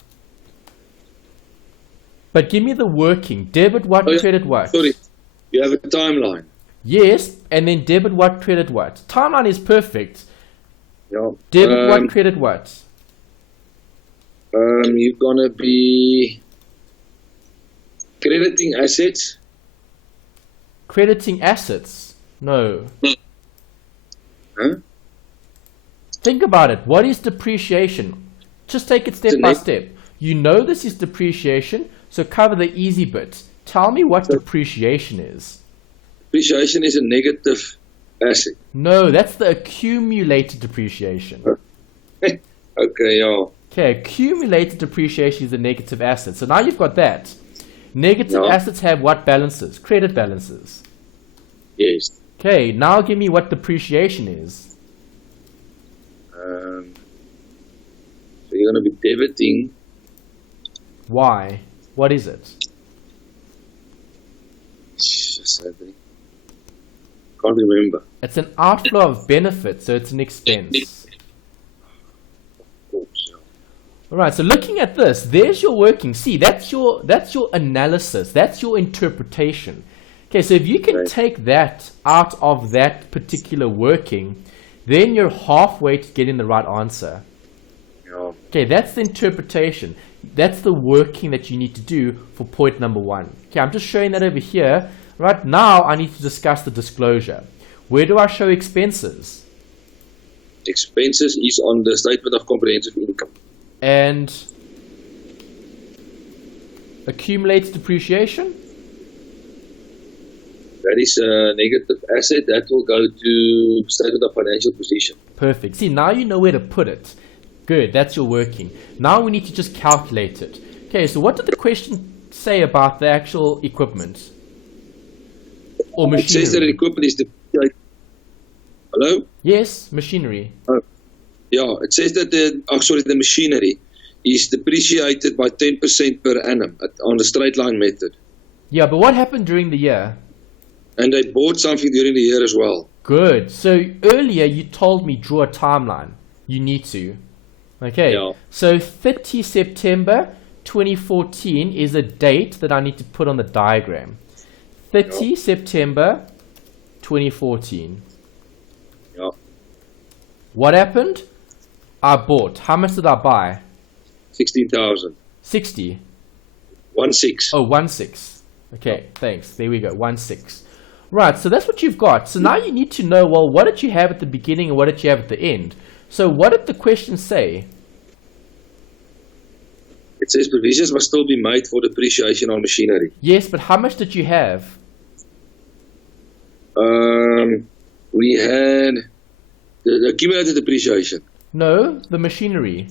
But give me the working. Debit what, credit what? Sorry, you have a timeline. Yes, and then debit what, credit what? Timeline is perfect. Yeah. Debit what, credit what? You're gonna be crediting assets. Crediting assets? No. Huh? Think about it. What is depreciation? Just take it step by step. You know this is depreciation, so cover the easy bits. Tell me what depreciation is. Depreciation is a negative asset. No, that's the accumulated depreciation. Okay, yeah. Okay, accumulated depreciation is a negative asset. So now you've got that. Negative assets have what balances? Credit balances. Yes. Okay, now give me what depreciation is. So you're going to be debiting. Why? What is it? Can't remember. It's an outflow of benefit, so it's an expense. Of course, yeah. Alright, so looking at this, there's your working. See, that's your analysis. That's your interpretation. Okay, so if you can take that out of that particular working, then you're halfway to getting the right answer. Yeah. Okay, that's the interpretation. That's the working that you need to do for point number 1. Okay, I'm just showing that over here. Right now, I need to discuss the disclosure. Where do I show expenses? Expenses is on the statement of comprehensive income. And accumulated depreciation? That is a negative asset. That will go to statement of financial position. Perfect. See, now you know where to put it. Good, that's your working. Now we need to just calculate it. Okay, so what did the question say about the actual equipment? Or machinery? It says that equipment is depreciated. Hello? Yes, machinery. Yeah, it says that the machinery is depreciated by 10% per annum on the straight line method. Yeah, but what happened during the year? And they bought something during the year as well. Good. So earlier you told me draw a timeline. You need to. Okay. Yeah. So 30 September 2014 is a date that I need to put on the diagram. 30 September 2014. Yeah. What happened? I bought. How much did I buy? 16,000. 60. 16. Oh, 16. Okay, thanks. There we go. 16. Right, so that's what you've got. So now you need to know, well, what did you have at the beginning and what did you have at the end? So what did the question say? It says provisions must still be made for depreciation on machinery. Yes, but how much did you have? We had the accumulated depreciation. No, the machinery.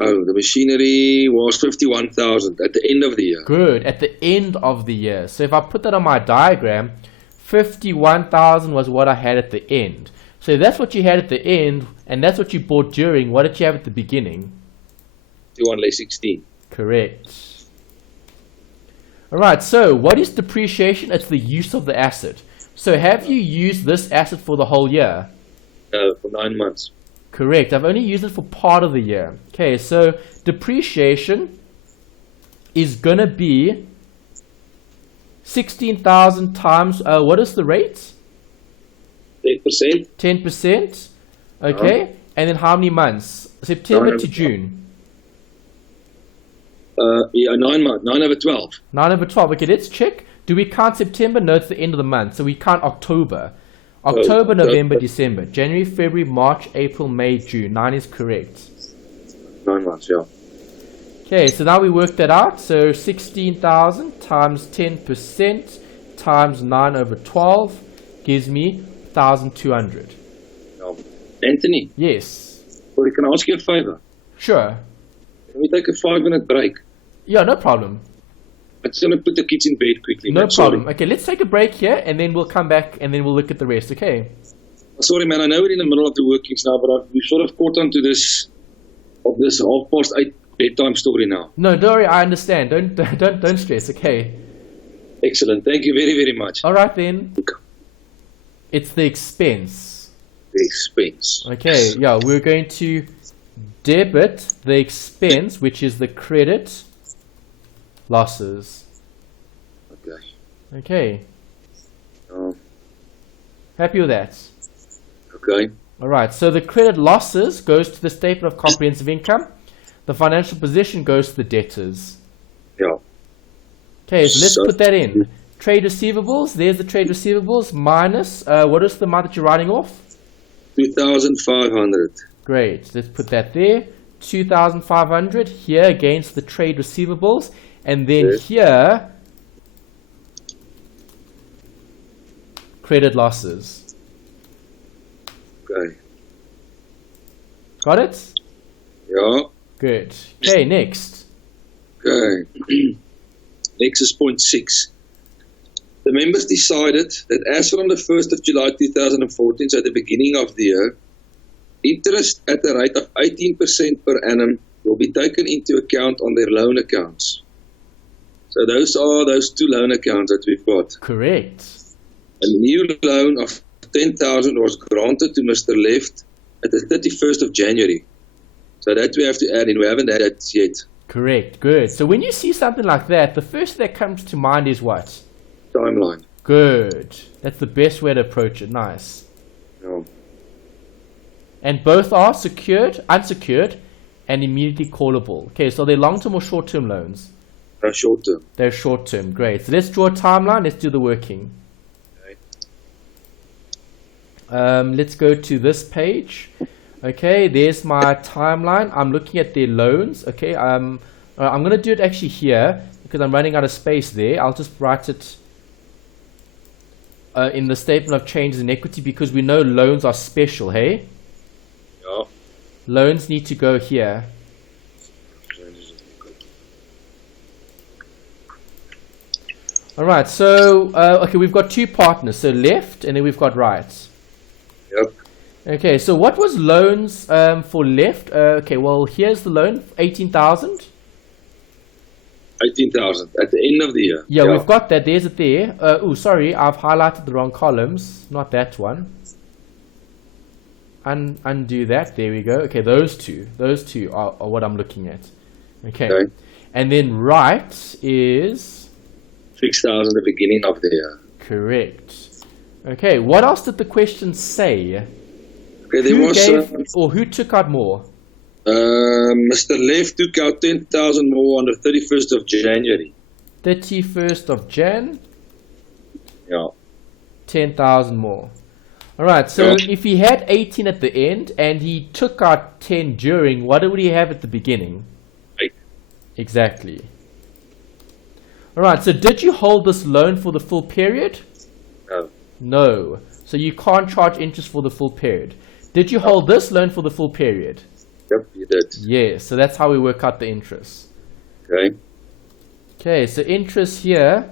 Oh, the machinery was 51,000 at the end of the year. Good, at the end of the year. So if I put that on my diagram, 51,000 was what I had at the end. So if that's what you had at the end, and that's what you bought during, what did you have at the beginning? 51 less 16. Correct. Alright, so what is depreciation? It's the use of the asset. So have you used this asset for the whole year? For 9 months. Correct. I've only used it for part of the year. Okay, so depreciation is going to be 16,000 times, what is the rate? 10%. 10%. Okay. And then how many months? September to June. Yeah, 9 months. 9 over 12. 9 over 12. Okay, let's check. Do we count September? No, it's the end of the month. So we count October. October, November, December. January, February, March, April, May, June. 9 is correct. 9 months, yeah. Okay, so now we work that out. So 16,000 times 10% times 9 over 12 gives me 1,200. Anthony? Yes. Well, can I ask you a favor? Sure. Can we take a 5-minute break? Yeah, no problem. I'm just going to put the kids in bed quickly. No man. problem. Sorry. Okay, let's take a break here and then we'll come back and then we'll look at the rest, okay? Sorry, man. I know we're in the middle of the workings now, but we've sort of caught on to this 8:30 bedtime story now. No, don't worry, I understand. Don't stress, okay? Excellent. Thank you very, very much. All right then. It's the expense. The expense. Okay, yeah, we're going to debit the expense, which is the credit losses. Okay. Okay. Happy with that? Okay. All right, so the credit losses goes to the statement of comprehensive income. The financial position goes to the debtors. Yeah. Okay, so let's put that in. Trade receivables, there's the trade receivables minus, what is the amount that you're writing off? 2,500. Great, let's put that there. 2,500 here against the trade receivables. And then here, credit losses. Okay. Got it? Yeah. Good. Okay, next. Okay. Next is point 6. The members decided that as from the 1st of July 2014, so at the beginning of the year, interest at the rate of 18% per annum will be taken into account on their loan accounts. So those are those 2 loan accounts that we've got. Correct. A new loan of 10,000 was granted to Mr. Left at the 31st of January. So that we have to add in. We haven't had that yet. Correct. Good. So when you see something like that, the first thing that comes to mind is what? Timeline. Good. That's the best way to approach it. Nice. Yeah. And both are secured, unsecured, and immediately callable. Okay, so they're long-term or short-term loans? Short term. They're short-term. Great. So let's draw a timeline. Let's do the working. Okay. Let's go to this page. Okay, there's my timeline. I'm looking at their loans. Okay, I'm going to do it actually here because I'm running out of space there. I'll just write it in the statement of changes in equity because we know loans are special, hey? Yeah. Loans need to go here. Alright, so, okay, we've got 2 partners. So left and then we've got right. Yep. Okay, so what was loans for left? Okay, well, here's the loan, 18,000. 18,000 at the end of the year. Yeah, we've got that. There's it there. Oh, sorry, I've highlighted the wrong columns. Not that one. Undo that. There we go. Okay, those two are what I'm looking at. Okay. And then right is 6,000 at the beginning of the year. Correct. Okay, what else did the question say? Okay, there was or who took out more? Mr. Left took out 10,000 more on the 31st of January. 31st of Jan? Yeah. 10,000 more. Alright, so if he had 18 at the end and he took out 10 during, what would he have at the beginning? 8. Exactly. Alright, so did you hold this loan for the full period? No. No. So you can't charge interest for the full period. Did you hold this loan for the full period? Yep, you did. Yes, so that's how we work out the interest. Okay. Okay, so interest here,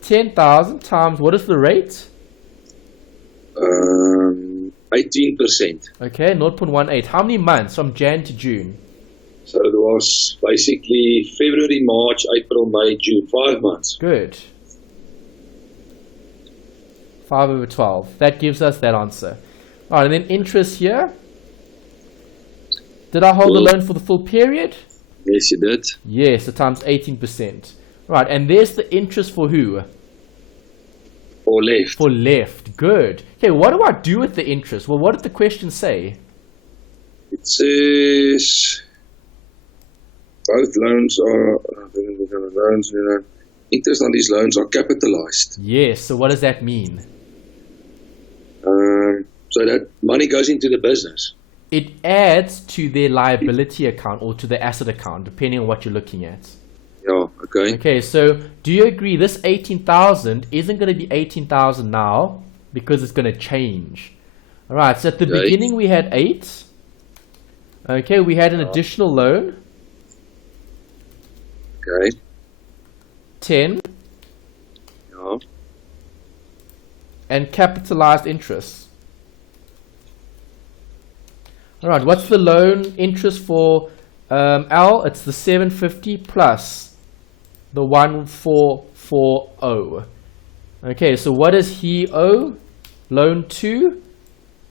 10,000 times, what is the rate? 18%. Okay, 0.18. How many months from Jan to June? So it was basically February, March, April, May, June, 5 months. Good. 5 over 12. That gives us that answer. Alright, and then interest here. Did I hold the loan for the full period? Yes, you did. Yes, so times 18%. Right, and there's the interest for who? For left. For left. Good. Okay, what do I do with the interest? Well, what did the question say? It says both loans are loans. Interest on these loans are capitalized. Yes. So what does that mean? So that money goes into the business. It adds to their liability account or to the asset account, depending on what you're looking at. Yeah. Okay. Okay. So do you agree this 18,000 isn't going to be 18,000 now because it's going to change? All right. So at the beginning we had 8. Okay. We had an additional loan. Okay. 10. Yeah. And capitalized interest. All right, what's the loan interest for Al? It's the 750 plus the 1440. Okay, so what does he owe? Loan 2.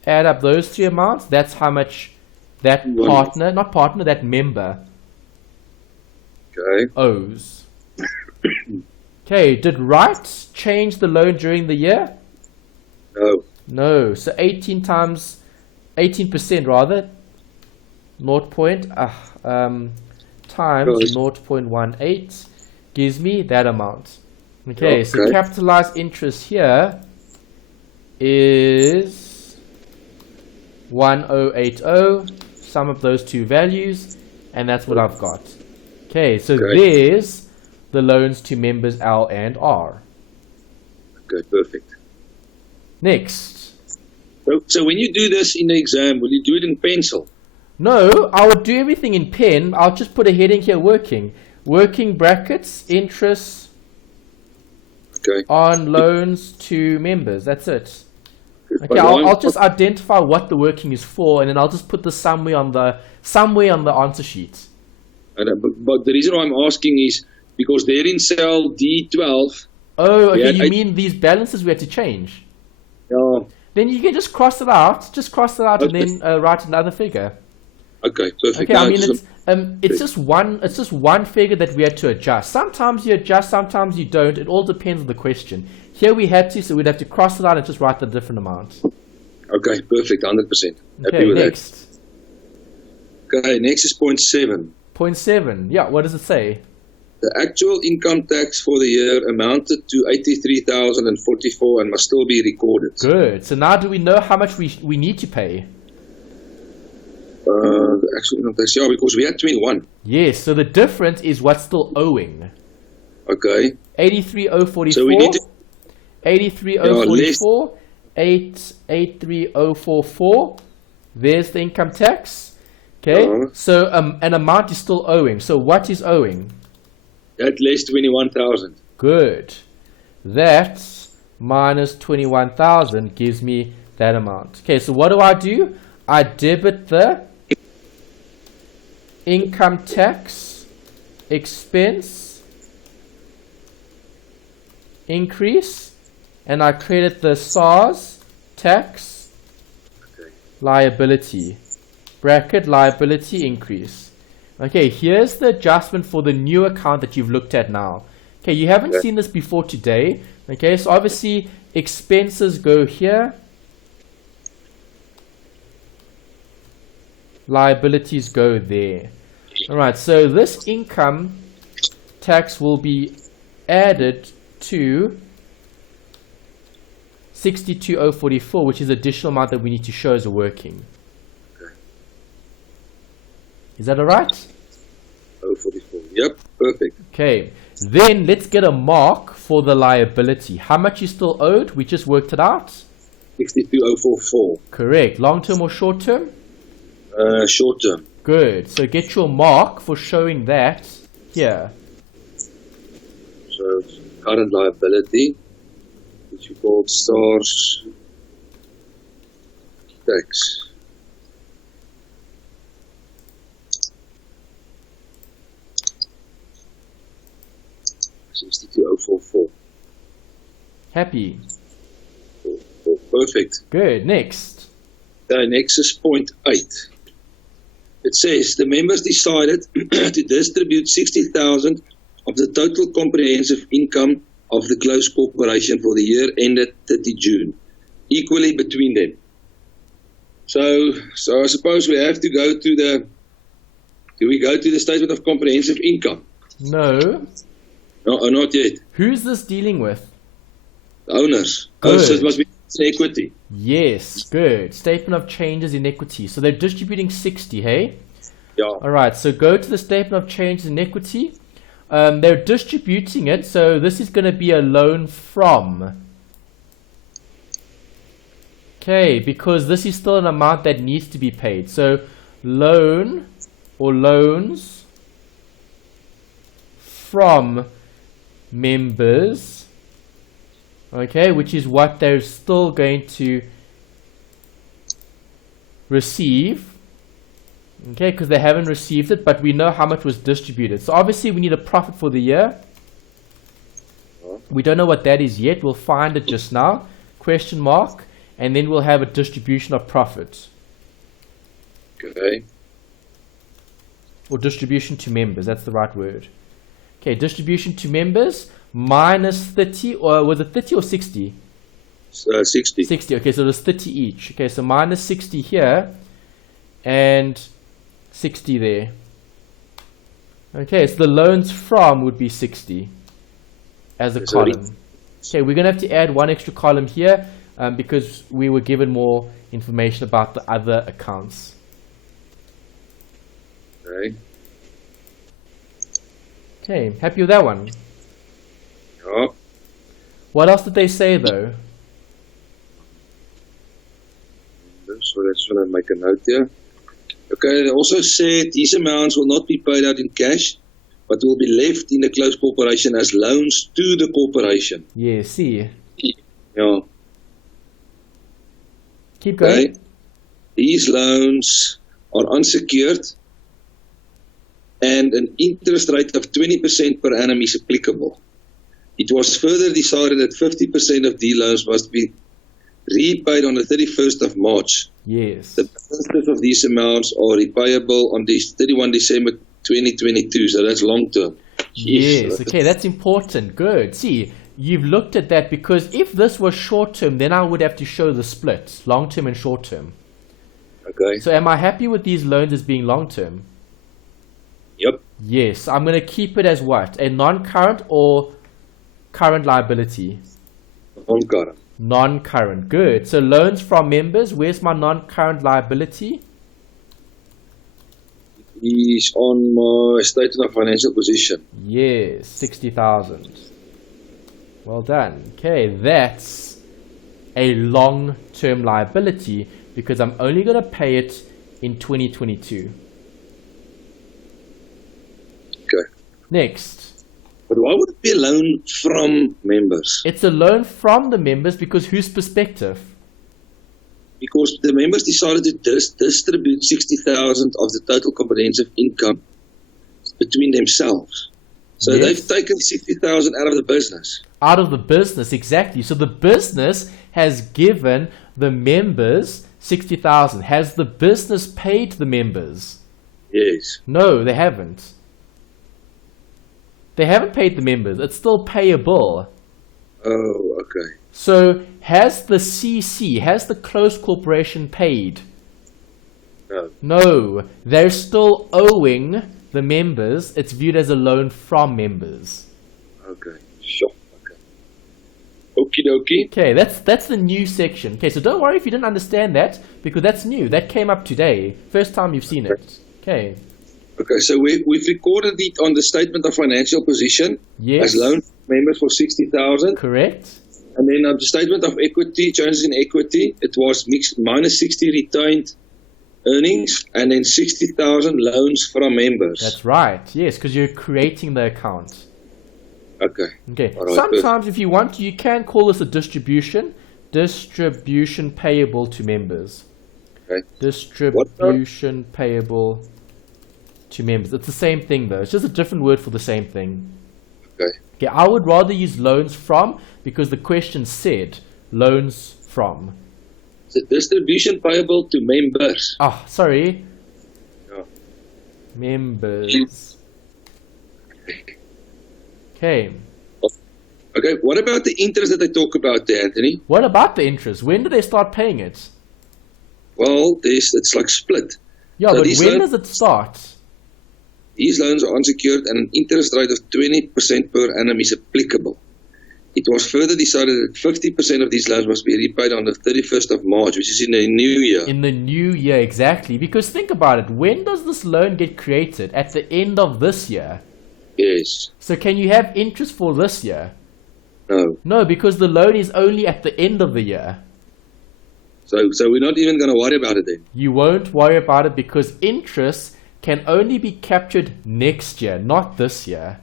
Add up those 3 amounts. That's how much that that member owes. Okay, did Wright change the loan during the year? No. No, so 18% rather, 0. Times 0.18 gives me that amount. Okay, so capitalized interest here is 1080, sum of those two values, and that's what I've got. Okay, so there's the loans to members L and R. Okay, perfect. Next. So when you do this in the exam, will you do it in pencil? No, I would do everything in pen. I'll just put a heading here, working. Working brackets, interest on loans to members. That's it. Okay, I'll just identify what the working is for, and then I'll just put the somewhere on the answer sheet. But the reason why I'm asking is because they're in cell D12. Oh, okay, you mean these balances we had to change? Yeah. Then you can just cross it out. And then write another figure. Okay, perfect. Okay, I mean it's just one figure that we had to adjust. Sometimes you adjust, sometimes you don't. It all depends on the question. Here we had to, so we'd have to cross it out and just write the different amount. Okay, perfect, 100%. Happy with next. That. Okay, next is point 7. Point 7. Yeah, what does it say? The actual income tax for the year amounted to 83,044 and must still be recorded. Good. So now do we know how much we need to pay? The actual income tax, yeah, because we had 21. Yes, so the difference is what's still owing. Okay. 83,044. So we need to 83,044, 883,044. There's the income tax. Okay, so an amount is still owing. So what is owing? At least 21,000. Good. That minus 21,000 gives me that amount. Okay, so what do? I debit the income tax expense increase, and I credit the SARS tax liability. Bracket liability increase. Okay, here's the adjustment for the new account that you've looked at now. Okay, you haven't seen this before today. Okay, so obviously expenses go here. Liabilities go there. Alright, so this income tax will be added to 62,044, which is the additional amount that we need to show as a working. Is that alright? 044. Yep, perfect. Okay, then let's get a mark for the liability. How much you still owed? We just worked it out. 62,044. Correct. Long term or short term? Short term. Good. So get your mark for showing that here. So current liability, which we call SARS tax. Happy. Perfect. Good. Next. Next is point 8. It says the members decided to distribute 60,000 of the total comprehensive income of the closed corporation for the year ended 30 June, equally between them. So I suppose we have to go to do we go to the statement of comprehensive income? No. No, not yet. Who's this dealing with? The owners. Good. So it must be equity. Yes, good. Statement of changes in equity. So they're distributing 60, hey? Yeah. All right, so go to the statement of changes in equity. They're distributing it, so this is going to be a loan from. Okay, because this is still an amount that needs to be paid. So loan or loans from members, okay, which is what they're still going to receive, okay, because they haven't received it, but we know how much was distributed. So obviously we need a profit for the year. We don't know what that is yet. We'll find it just now, question mark, and then we'll have a distribution of profit. Okay. Or distribution to members, that's the right word. Okay, distribution to members minus 30, or was it 30 or 60? 60. 60, okay, so there's 30 each. Okay, so minus 60 here and 60 there. Okay, so the loans from would be 60 as a column. Okay, we're going to have to add one extra column here because we were given more information about the other accounts. Okay. Okay, happy with that one? Yeah. What else did they say though? So that's when I make a note here. Okay, they also said these amounts will not be paid out in cash, but will be left in the closed corporation as loans to the corporation. Yeah, see. Yeah. Keep going. Okay. These loans are unsecured and an interest rate of 20% per annum is applicable. It was further decided that 50% of the loans must be repaid on the 31st of March. Yes. The balances of these amounts are repayable on this 31 December 2022, so that's long term. Yes, okay, that's important. Good. See, you've looked at that because if this was short term, then I would have to show the split, long term and short term. Okay. So am I happy with these loans as being long term? Yep. Yes, I'm going to keep it as what? A non-current or current liability? Non-current. Non-current, good. So loans from members, where's my non-current liability? Is on my statement of financial position. Yes, 60,000. Well done. Okay, that's a long-term liability because I'm only going to pay it in 2022. Okay. Next. But why would it be a loan from members? It's a loan from the members because whose perspective? Because the members decided to distribute 60,000 of the total comprehensive income between themselves. So Yes. they've taken 60,000 out of the business. Out of the business, exactly. So the business has given the members 60,000. Has the business paid the members? Yes. No, they haven't. They haven't paid the members. It's still payable. Oh, okay. So has the CC, has the closed corporation paid? No. No, they're still owing the members. It's viewed as a loan from members. Okay. Sure. Okay. Okie dokie. Okay, that's the new section. Okay, so don't worry if you didn't understand that because that's new. That came up today. First time you've seen it. Okay. Okay, so we've recorded it on the statement of financial position Yes. as loan members for 60,000. Correct. And then on the statement of equity, changes in equity, it was minus 60 retained earnings and then 60,000 loans from members. That's right. Yes, because you're creating the account. Okay. Okay. All right, Sometimes if you want to, you can call this a distribution. Distribution payable to members. Okay. Distribution payable to members. It's the same thing though. It's just a different word for the same thing. Okay. Okay, I would rather use loans from because the question said loans from. So distribution payable to members. Ah, sorry. Yeah. Members. Okay. Okay, what about the interest that they talk about there, Anthony? What about the interest? When do they start paying it? Well, it's like split. Yeah, So but these when loans- does it start? These loans are unsecured and an interest rate of 20% per annum is applicable. It was further decided that 50% of these loans must be repaid on the 31st of March, which is in the new year. In the new year, exactly. Because think about it. When does this loan get created? At the end of this year. Yes. So can you have interest for this year? No. No, because the loan is only at the end of the year. So we're not even going to worry about it then. You won't worry about it because interest can only be captured next year, not this year.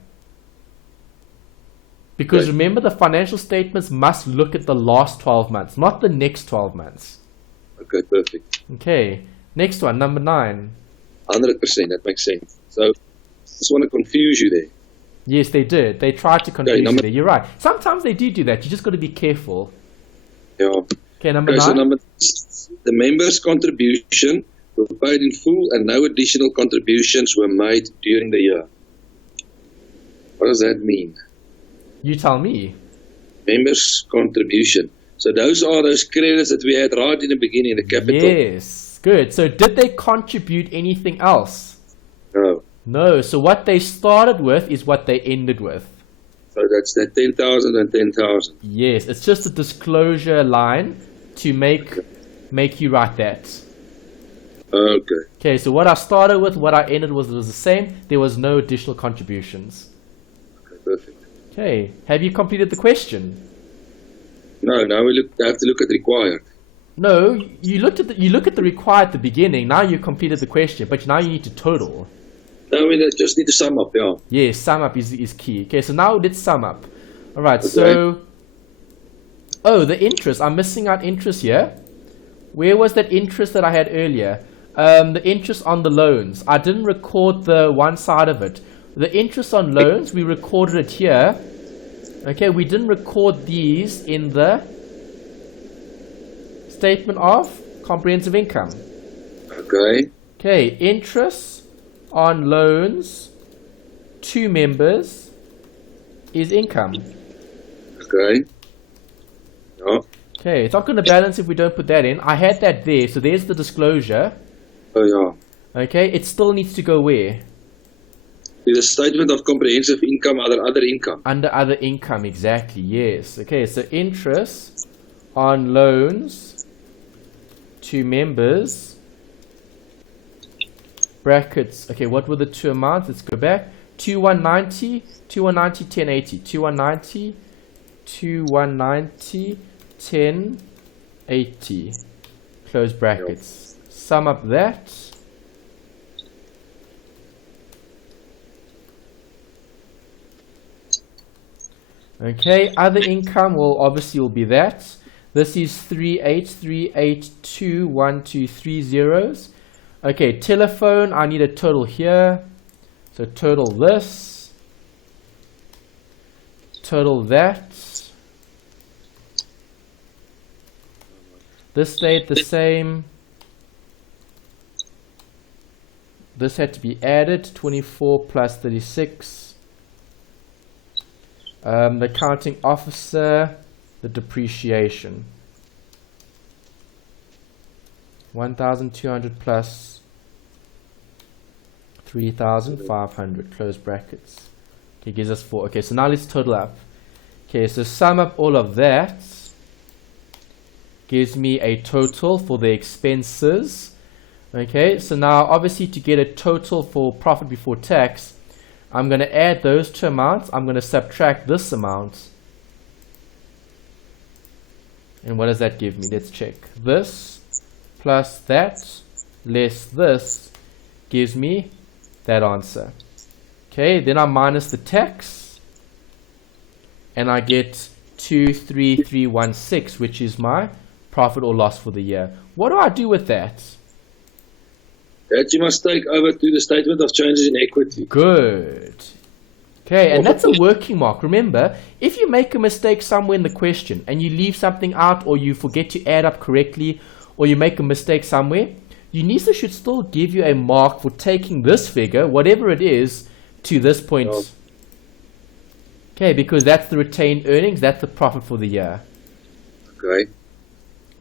Because Okay. remember, the financial statements must look at the last 12 months, not the next 12 months. Okay, perfect. Okay, next one, number 9. 100%, that makes sense. So, just want to confuse you there. Yes, they did. They tried to confuse you number- there. You're right. Sometimes they do that. You just got to be careful. Yeah. Okay, number Okay, 9. so the members' contribution were paid in full and no additional contributions were made during the year. What does that mean? You tell me. Members' contribution. So those are those credits that we had right in the beginning, the capital. Yes, good. So did they contribute anything else? No. No. So what they started with is what they ended with. So that's that 10,000 and 10,000. Yes, it's just a disclosure line to make you write that. Okay. Okay, so what I started with, what I ended with was the same. There was no additional contributions. Okay, perfect. Okay, have you completed the question? No, now we have to look at required. No, you look at the required at the beginning. Now you completed the question, but now you need to total. No, we just need to sum up, yeah. Yes, sum up is key. Okay, so now let's sum up. All right, so the interest. I'm missing out interest here. Where was that interest that I had earlier? The interest on the loans. I didn't record the one side of it. The interest on loans, we recorded it here. Okay, we didn't record these in the statement of comprehensive income. Okay. Okay, interest on loans to members is income. Okay. Yeah. Okay, it's not going to balance if we don't put that in. I had that there, so there's the disclosure. Oh, yeah. Okay, it still needs to go where? The statement of comprehensive income, other income. Under other income, exactly, yes. Okay, so interest on loans to members, brackets. Okay, what were the two amounts? Let's go back. 2190, 1080. 2190, 1080. Close brackets. Sum up that. Okay, other income will obviously be that. This is 38382123 Okay, telephone, I need a total here. So total this. Total that. This stayed the same. This had to be added, 24 plus 36. The accounting officer, the depreciation. 1,200 plus 3,500, close brackets. Okay, gives us 4. Okay, so now let's total up. Okay, so sum up all of that. Gives me a total for the expenses. Okay, so now obviously to get a total for profit before tax, I'm going to add those two amounts. I'm going to subtract this amount. And what does that give me? Let's check. This plus that less this gives me that answer. Okay, then I minus the tax. And I get 23316, which is my profit or loss for the year. What do I do with that? That you must take over to the statement of changes in equity. Good. Okay, and that's a working mark. Remember, if you make a mistake somewhere in the question and you leave something out or you forget to add up correctly or you make a mistake somewhere, UNISA should still give you a mark for taking this figure, whatever it is, to this point. Okay, because that's the retained earnings, that's the profit for the year. Okay.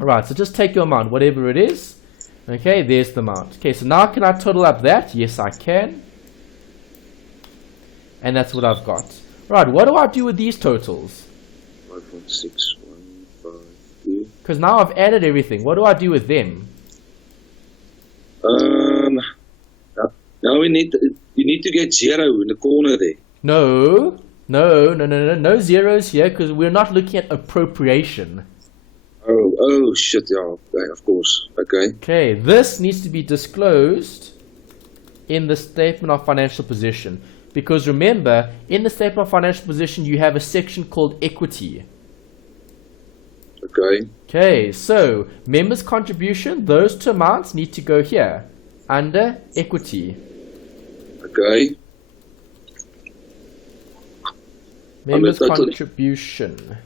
Alright, so just take your amount, whatever it is. Okay, there's the amount. Okay, so now can I total up that? Yes, I can. And that's what I've got. Right, what do I do with these totals? 5.6152. Because now I've added everything. What do I do with them? Now you need to get 0 in the corner there. No zeros here because we're not looking at appropriation. Oh shit, yeah, okay, of course. Okay. Okay, this needs to be disclosed in the statement of financial position. Because remember, in the statement of financial position, you have a section called equity. Okay. Okay, so members' contribution, those two amounts need to go here under equity. Okay. Members' total. contribution.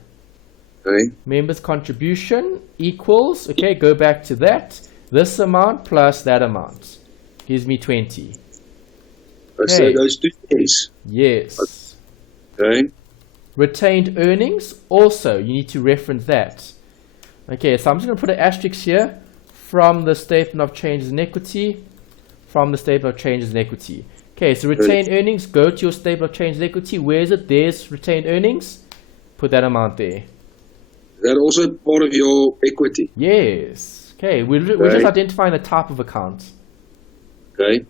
Okay. Members' contribution equals, okay, go back to that. This amount plus that amount gives me 20. So Okay. those two things. Yes. Okay. Retained earnings, also, you need to reference that. Okay, so I'm just going to put an asterisk here from the statement of changes in equity. From the statement of changes in equity. Okay, so retained earnings, go to your statement of changes in equity. Where is it? There's retained earnings. Put that amount there. Is that also part of your equity? Yes. Okay, we're just identifying the type of account. Okay.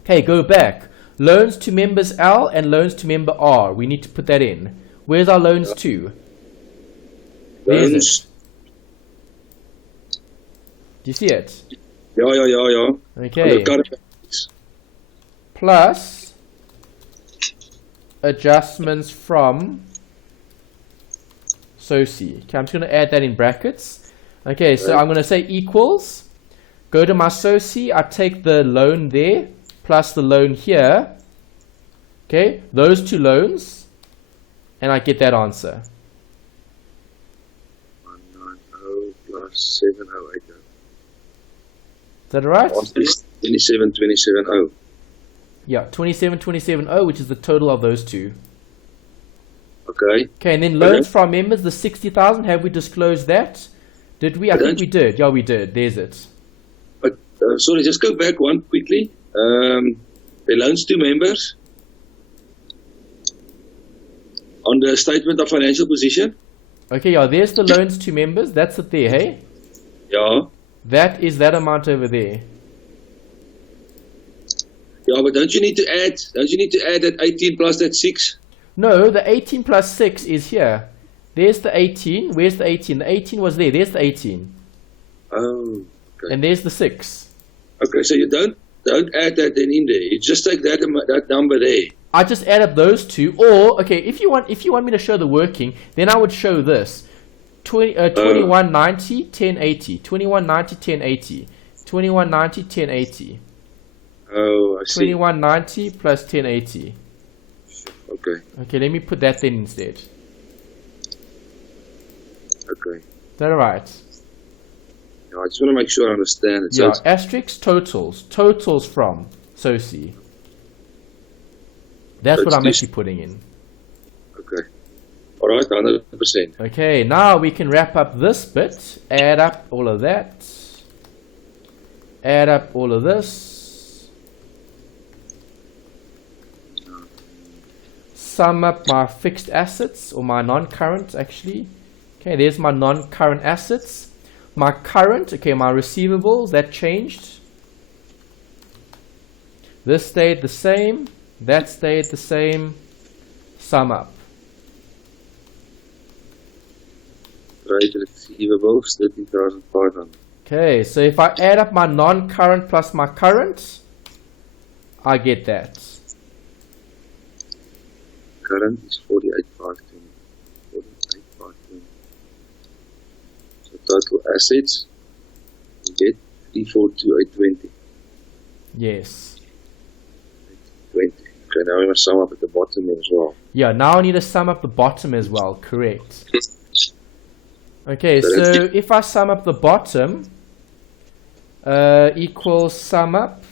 Okay, go back. Loans to members L and loans to member R. We need to put that in. Where's our loans to? There's it. Do you see it? Yeah. Okay. Plus adjustments from SOCI. Okay, I'm just going to add that in brackets. Okay, so I'm going to say equals. Go to my SOCI. I take the loan there plus the loan here. Okay, those two loans. And I get that answer. 190 plus 7080. Is that right? 27270. Yeah, 27270, which is the total of those two. Okay. Okay, and then loans from members, the 60,000. Have we disclosed that? Did we? I think we did. Yeah, we did. There's it. But sorry, just go back one quickly. The loans to members on the statement of financial position. Okay, yeah, there's the loans to members. That's it there, hey? Yeah. That is that amount over there. Yeah, but don't you need to add that 18 plus that 6? No, the 18 plus 6 is here. There's the 18. Where's the 18? The 18 was there. There's the 18. Oh, okay. And there's the 6. Okay, so you don't add that then in there. You just take that number there. I just add up those two. Or, okay, if you want me to show the working, then I would show this. 2190, 1080. 2190, 1080. 2190, 1080. Oh, I see. 2190 plus 1080. Okay. Okay, let me put that then instead. Okay. Is that alright? Yeah, I just want to make sure I understand it. Yeah, asterisk totals. Totals from SOCI. That's what I'm actually putting in. Okay. Alright, 100%. Okay, now we can wrap up this bit. Add up all of that. Add up all of this. Sum up my fixed assets, or my non-current actually. Okay, there's my non-current assets. My current, okay, my receivables, that changed. This stayed the same. That stayed the same. Sum up. Trade receivables, 13,500. Okay, so if I add up my non-current plus my current, I get that. Current is 48,520. 48,520. So total assets, you get 342,820. Yes. 20. Okay, now we must sum up at the bottom as well. Yeah, now I need to sum up the bottom as well, correct. Okay, so if I sum up the bottom, equals sum up.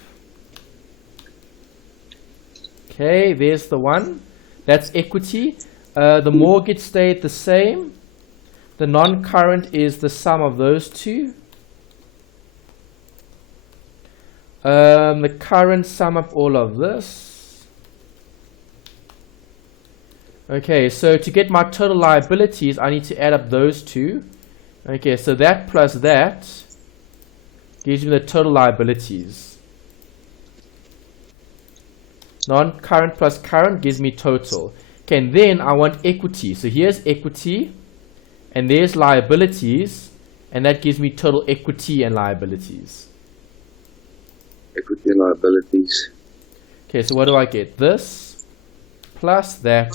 Okay, there's the one. That's equity. The mortgage stayed the same. The non-current is the sum of those two. The current sum up all of this. Okay, so to get my total liabilities, I need to add up those two. Okay, so that plus that gives me the total liabilities. Non-current plus current gives me total. Okay, and then I want equity. So here's equity, and there's liabilities, and that gives me total equity and liabilities. Equity and liabilities. Okay, so what do I get? This plus that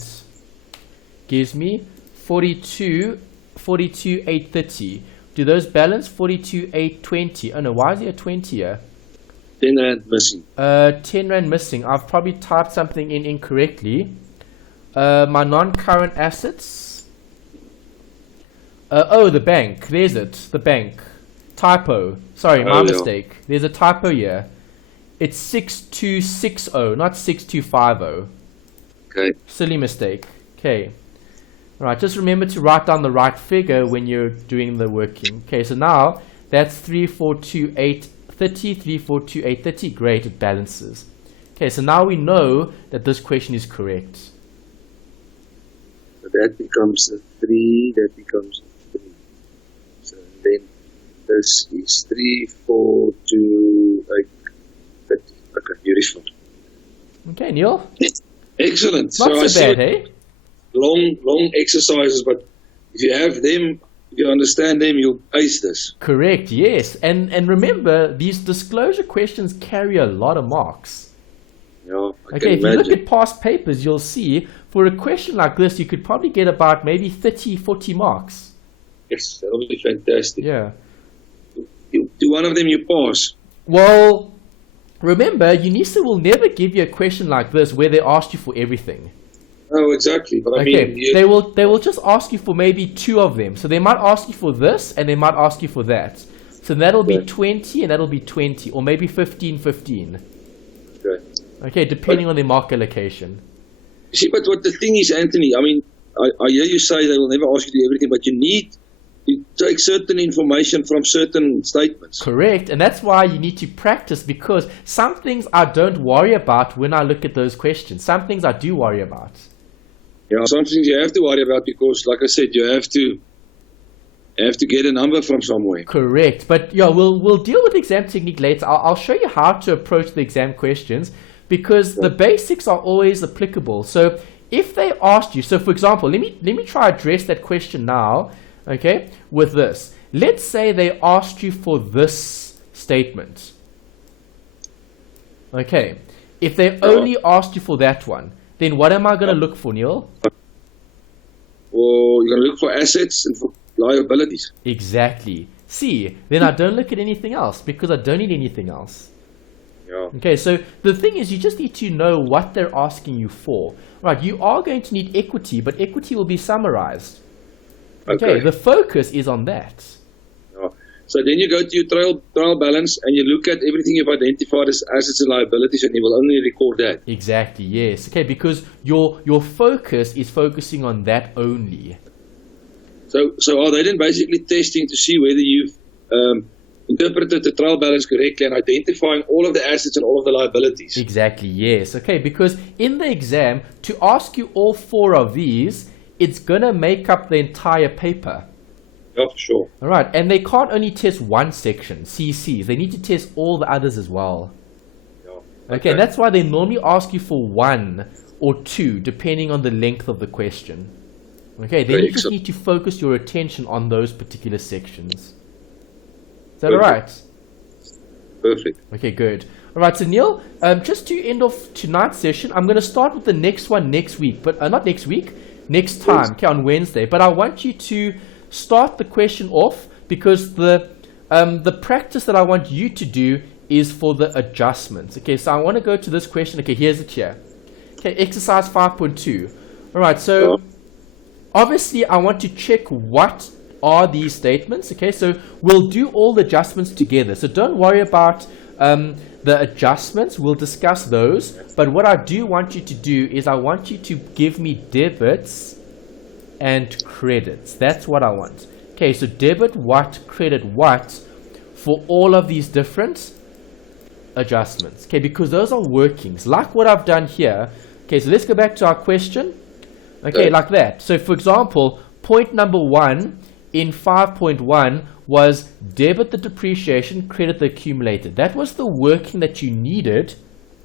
gives me 42,830. Do those balance? 42,820. Oh no, why is there a 20 here? 10 rand missing. 10 rand missing. I've probably typed something in incorrectly. My non-current assets. Oh, the bank. There's it. The bank. Typo. Sorry, my mistake. There's a typo here. It's 6260, not 6250. Okay. Silly mistake. Okay. Alright, just remember to write down the right figure when you're doing the working. Okay, so now that's 342830, 342830. Great, it balances. Okay, so now we know that this question is correct. So that becomes a 3, that becomes a 3. So then this is 342830. Okay, beautiful. Okay, Neil. Excellent. Not so bad, hey? Long exercises, but if you have them, if you understand them, you'll ace this. Correct, yes. And remember, these disclosure questions carry a lot of marks. Yeah, Okay, if you look at past papers, you'll see for a question like this, you could probably get about maybe 30, 40 marks. Yes, that'll be fantastic. Yeah. Do one of them you pass. Well, remember, UNISA will never give you a question like this where they ask you for everything. Oh, exactly. But I mean, they will just ask you for maybe 2 of them. So they might ask you for this, and they might ask you for that. So that'll be 20, and that'll be 20, or maybe 15, 15. Okay. Okay, depending on the mark allocation. You see, but what the thing is, Anthony, I mean, I hear you say they will never ask you to do everything, but you need to take certain information from certain statements. Correct, and that's why you need to practice, because some things I don't worry about when I look at those questions. Some things I do worry about. Yeah, some things you have to worry about because, like I said, you have to get a number from somewhere. Correct, but yeah, we'll deal with exam technique later. I'll show you how to approach the exam questions, because the basics are always applicable. So if they asked you, so for example, let me try address that question now, okay, with this. Let's say they asked you for this statement. Okay, if they only asked you for that one, then what am I going to look for, Neil? Well, you're going to look for assets and for liabilities. Exactly. See, then I don't look at anything else because I don't need anything else. Yeah. Okay, so the thing is, you just need to know what they're asking you for. Right, you are going to need equity, but equity will be summarized. Okay, the focus is on that. Yeah. So then you go to your trial balance and you look at everything you've identified as assets and liabilities, and you will only record that. Exactly, yes. Okay, because your focus is focusing on that only. So are they then basically testing to see whether you've interpreted the trial balance correctly and identifying all of the assets and all of the liabilities? Exactly, yes. Okay, because in the exam, to ask you all 4 of these, it's going to make up the entire paper. Yeah, for sure. All right, and they can't only test one section, CCs. They need to test all the others as well. Yeah. Okay, that's why they normally ask you for 1 or 2, depending on the length of the question. Okay, then you just need to focus your attention on those particular sections. Is that all right? Perfect. Okay, good. All right, so Neil, just to end off tonight's session, I'm going to start with the next one next week, but not next week, next time, okay, on Wednesday. But I want you to start the question off because the practice that I want you to do is for the adjustments. Okay, so I want to go to this question. Okay, here's it here. Okay, exercise 5.2. All right, so obviously I want to check what are these statements. Okay, so we'll do all the adjustments together. So don't worry about the adjustments. We'll discuss those. But what I do want you to do is I want you to give me debits and credits. That's what I want. Okay, so debit what, credit what for all of these different adjustments. Okay, because those are workings, like what I've done here. Okay, so let's go back to our question. Okay, like that. So for example, point number 1 in 5.1 was debit the depreciation, credit the accumulated. That was the working that you needed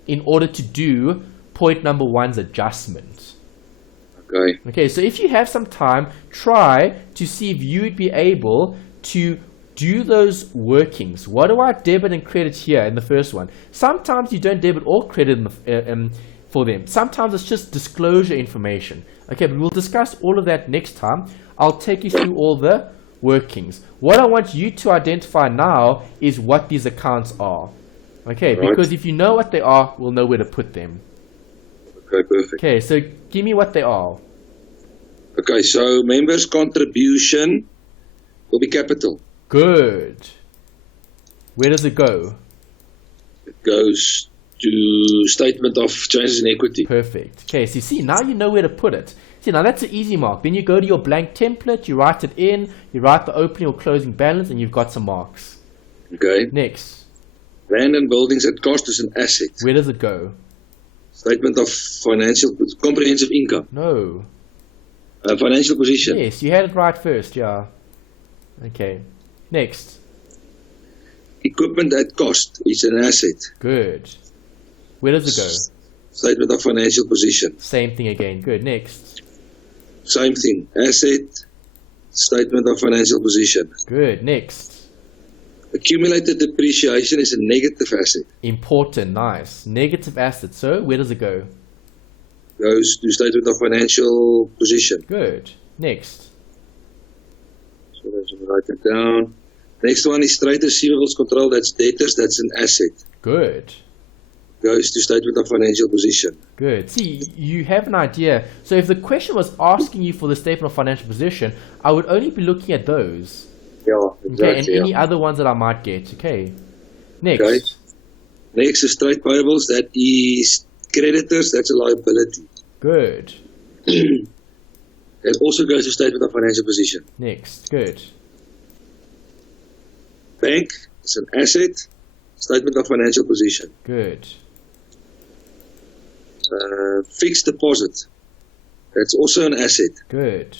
in order to do point number 1's adjustment. Okay, so if you have some time, try to see if you would be able to do those workings. What do I debit and credit here in the first one? Sometimes you don't debit or credit for them. Sometimes it's just disclosure information. Okay, but we'll discuss all of that next time. I'll take you through all the workings. What I want you to identify now is what these accounts are. Okay, because if you know what they are, we'll know where to put them. Okay, perfect. Okay, so give me what they are. Okay, so members' contribution will be capital. Good. Where does it go? It goes to statement of changes in equity. Perfect. Okay, so you see, now you know where to put it. See, now that's an easy mark. Then you go to your blank template, you write it in, you write the opening or closing balance, and you've got some marks. Okay. Next. Land and buildings at cost is an asset. Where does it go? Statement of financial comprehensive income. No. Financial position. Yes, you had it right first, yeah. Okay. Next. Equipment at cost is an asset. Good. Where does it go? Statement of financial position. Same thing again. Good. Next. Same thing. Asset. Statement of financial position. Good. Next. Accumulated depreciation is a negative asset. Important. Nice. Negative asset. So where does it go? Goes to statement of financial position. Good. Next. So let's write it down. Next one is trade receivables control. That's debtors. That's an asset. Good. Goes to statement of financial position. Good. See, you have an idea. So if the question was asking you for the statement of financial position, I would only be looking at those. Yeah, exactly. Okay, and any other ones that I might get. Okay. Next. Okay. Next is trade payables. That is creditors. That's a liability. Good. It also goes to statement of financial position. Next. Good. Bank is an asset. Statement of financial position. Good. Fixed deposit. That's also an asset. Good.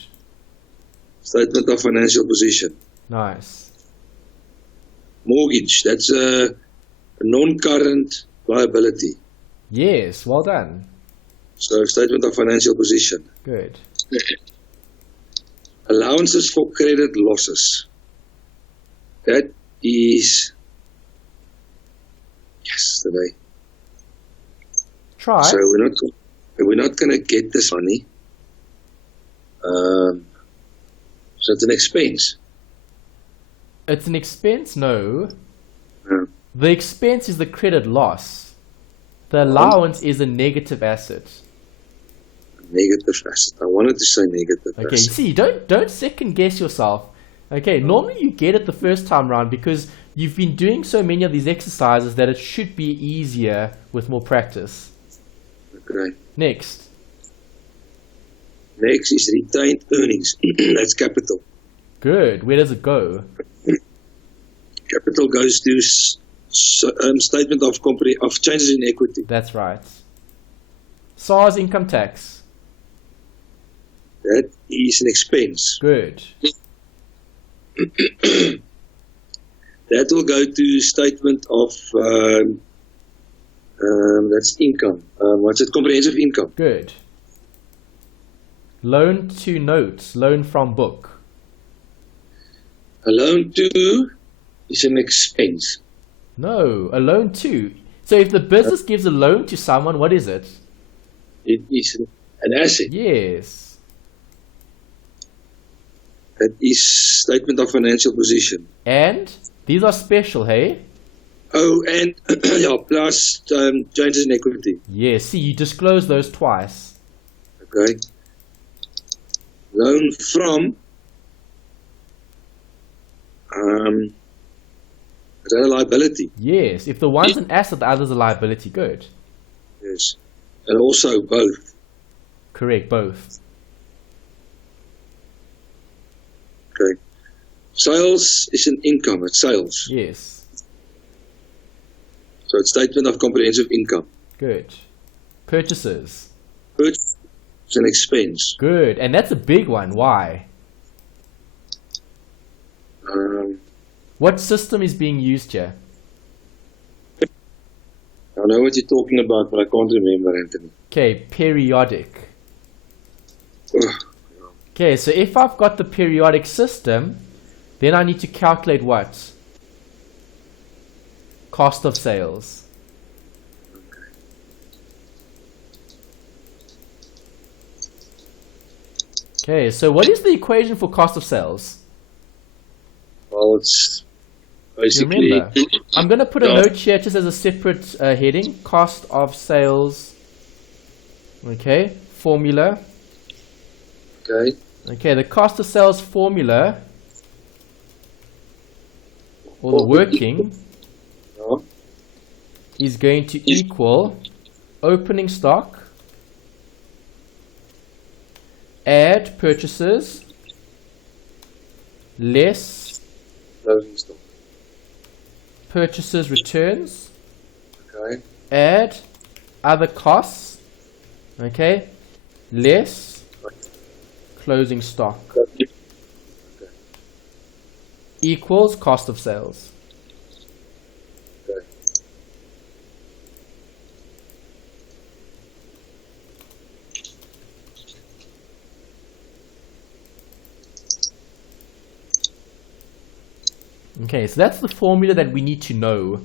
Statement of financial position. Nice. Mortgage. That's a non-current liability. Yes, well done. So statement of financial position. Good. Allowances for credit losses. That is yesterday. Try. So we're not going to get this money. So it's an expense. It's an expense? No. No. The expense is the credit loss. The allowance is a negative asset. Negative asset. I wanted to say negative Okay, asset. see, don't second guess yourself. Okay, normally you get it the first time round because you've been doing so many of these exercises that it should be easier with more practice. Okay. Next. Next is retained earnings. That's capital. Good. Where does it go? Capital goes to statement of changes in equity. That's right. SARS income tax. That is an expense. Good. That will go to statement of that's income. What's it? Comprehensive income. Good. Loan to notes. Loan from book. A loan to is an expense. No, a loan to. So if the business gives a loan to someone, what is it? It is an asset. Yes. That is statement of financial position. And these are special, hey? Oh, and yeah, plus changes in equity. Yes. See, you disclose those twice. Okay. Loan from. Is that a liability? Yes. If the one's an asset, the other's a liability. Good. Yes. And also both. Correct, both. Sales is an income, it's sales. Yes. So it's statement of comprehensive income. Good. Purchases. Purchase is an expense. Good. And that's a big one. Why? What system is being used here? I know what you're talking about, but I can't remember, Anthony. Okay, periodic. Ugh. Okay, so if I've got the periodic system, then I need to calculate what? Cost of sales. Okay, so what is the equation for cost of sales? Well, it's basically... Remember, I'm going to put a note here just as a separate heading. Cost of sales. Okay, formula. Okay. Okay, the cost of sales formula, or the working, Yeah. is going to equal opening stock, add purchases, less Closing stock. purchases returns, Okay. add other costs, okay, less closing stock, Okay. equals cost of sales. Okay. Okay, so that's the formula that we need to know.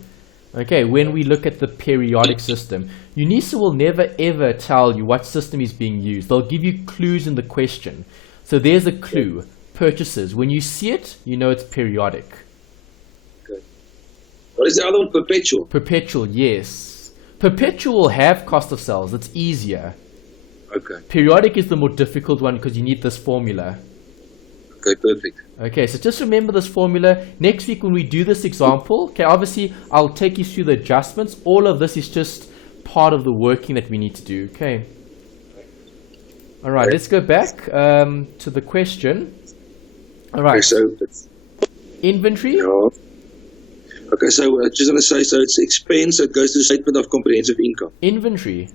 Okay, when we look at the periodic system, UNISA will never ever tell you what system is being used. They'll give you clues in the question. So there's a clue, purchases. When you see it, you know it's periodic. Okay. What is the other one? Perpetual. Perpetual, yes. Perpetual will have cost of sales. It's easier. Okay. Periodic is the more difficult one because you need this formula. Okay, perfect. Okay, so just remember this formula. Next week when we do this example, okay, obviously I'll take you through the adjustments. All of this is just part of the working that we need to do, okay? All right, let's go back to the question. All right, Okay, so inventory? yeah. Okay, so I just want to say, so it's expense that goes to the statement of comprehensive income. Inventory.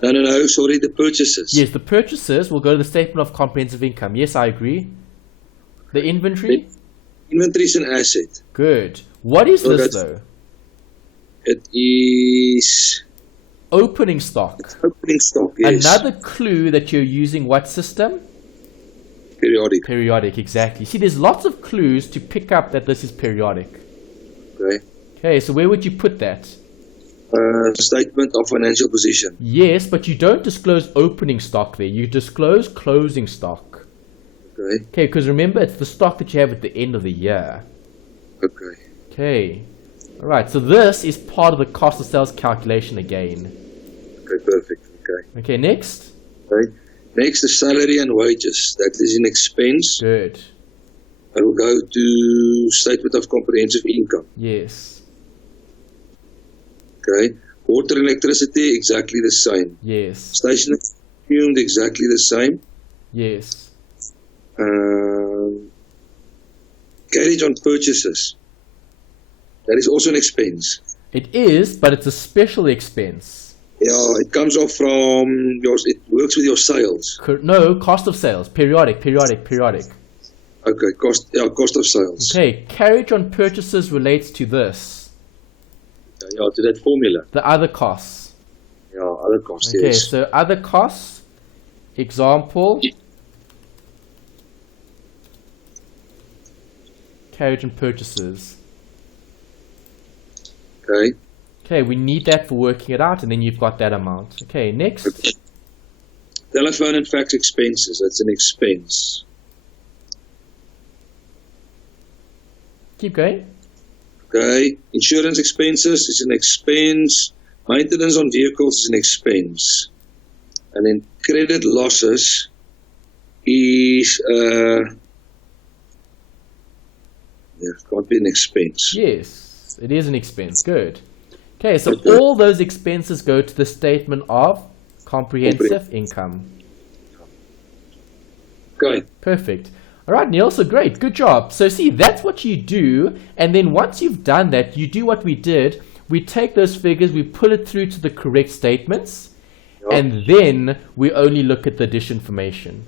No, sorry, the purchases. Yes, the purchases will go to the statement of comprehensive income. Yes, I agree. The inventory? Inventory is an asset. Good. What is So this that's- though? It is Opening stock. opening stock, yes. Another clue that you're using what system? Periodic. Periodic, exactly. See, there's lots of clues to pick up that this is periodic. Okay. Okay, so where would you put that? Statement of financial position. Yes, but you don't disclose opening stock there. You disclose closing stock. Okay. Okay, because remember, it's the stock that you have at the end of the year. Okay. Okay. All right, so this is part of the cost of sales calculation again. Okay, perfect. Okay. Okay, next. Okay. Next is salary and wages. That is an expense. Good. I will go to statement of comprehensive income. Yes. Okay. Water and electricity, exactly the same. Yes. Stationery consumed, exactly the same. Yes. Carriage on purchases. That is also an expense. It is, but it's a special expense. Yeah, it comes off from your. It works with your sales. No, cost of sales. Periodic. Okay, cost of sales. Okay, carriage on purchases relates to this. Yeah, to that formula. The other costs. Yeah, other costs. Okay, Yes. so other costs. Example. Carriage and purchases. Okay. Okay, we need that for working it out, and then you've got that amount. Okay, next. Okay. Telephone and fax expenses. That's an expense. Keep going. Okay. Insurance expenses is an expense. Maintenance on vehicles is an expense. And then credit losses is can't be an expense. Yes, it is an expense. Good. Okay, so all those expenses go to the statement of comprehensive income. Okay. Perfect. All right, Neil, so great, good job. So see, that's what you do, and then once you've done that, you do what we did. We take those figures, we pull it through to the correct statements, and then we only look at the dish information.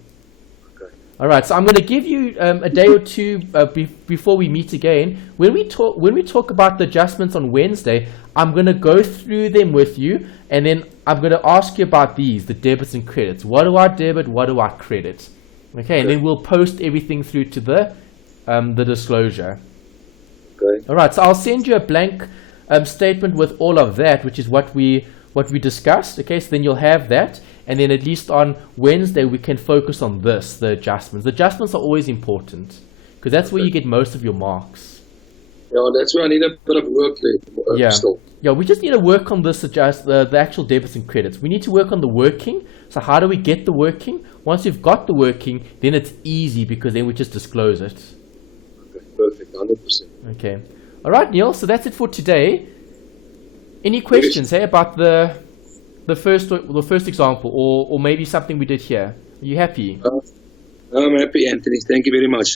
Okay. All right, so I'm going to give you a day or two before we meet again. When we talk about the adjustments on Wednesday, I'm going to go through them with you, and then I'm going to ask you about these, the debits and credits. What do I debit? What do I credit? Okay, and then we'll post everything through to the disclosure. Okay. All right, so I'll send you a blank statement with all of that, which is what we discussed. Okay, so then you'll have that, and then at least on Wednesday we can focus on this, the adjustments. The adjustments are always important because that's where you get most of your marks. Yeah, that's where I need a bit of work there. Still. Yeah, we just need to work on this the actual debits and credits. We need to work on the working. So how do we get the working? Once you've got the working, then it's easy because then we just disclose it. Okay, perfect, 100%. Okay. All right, Neil. So that's it for today. Any questions, about the first example, or maybe something we did here? Are you happy? I'm happy, Anthony. Thank you very much.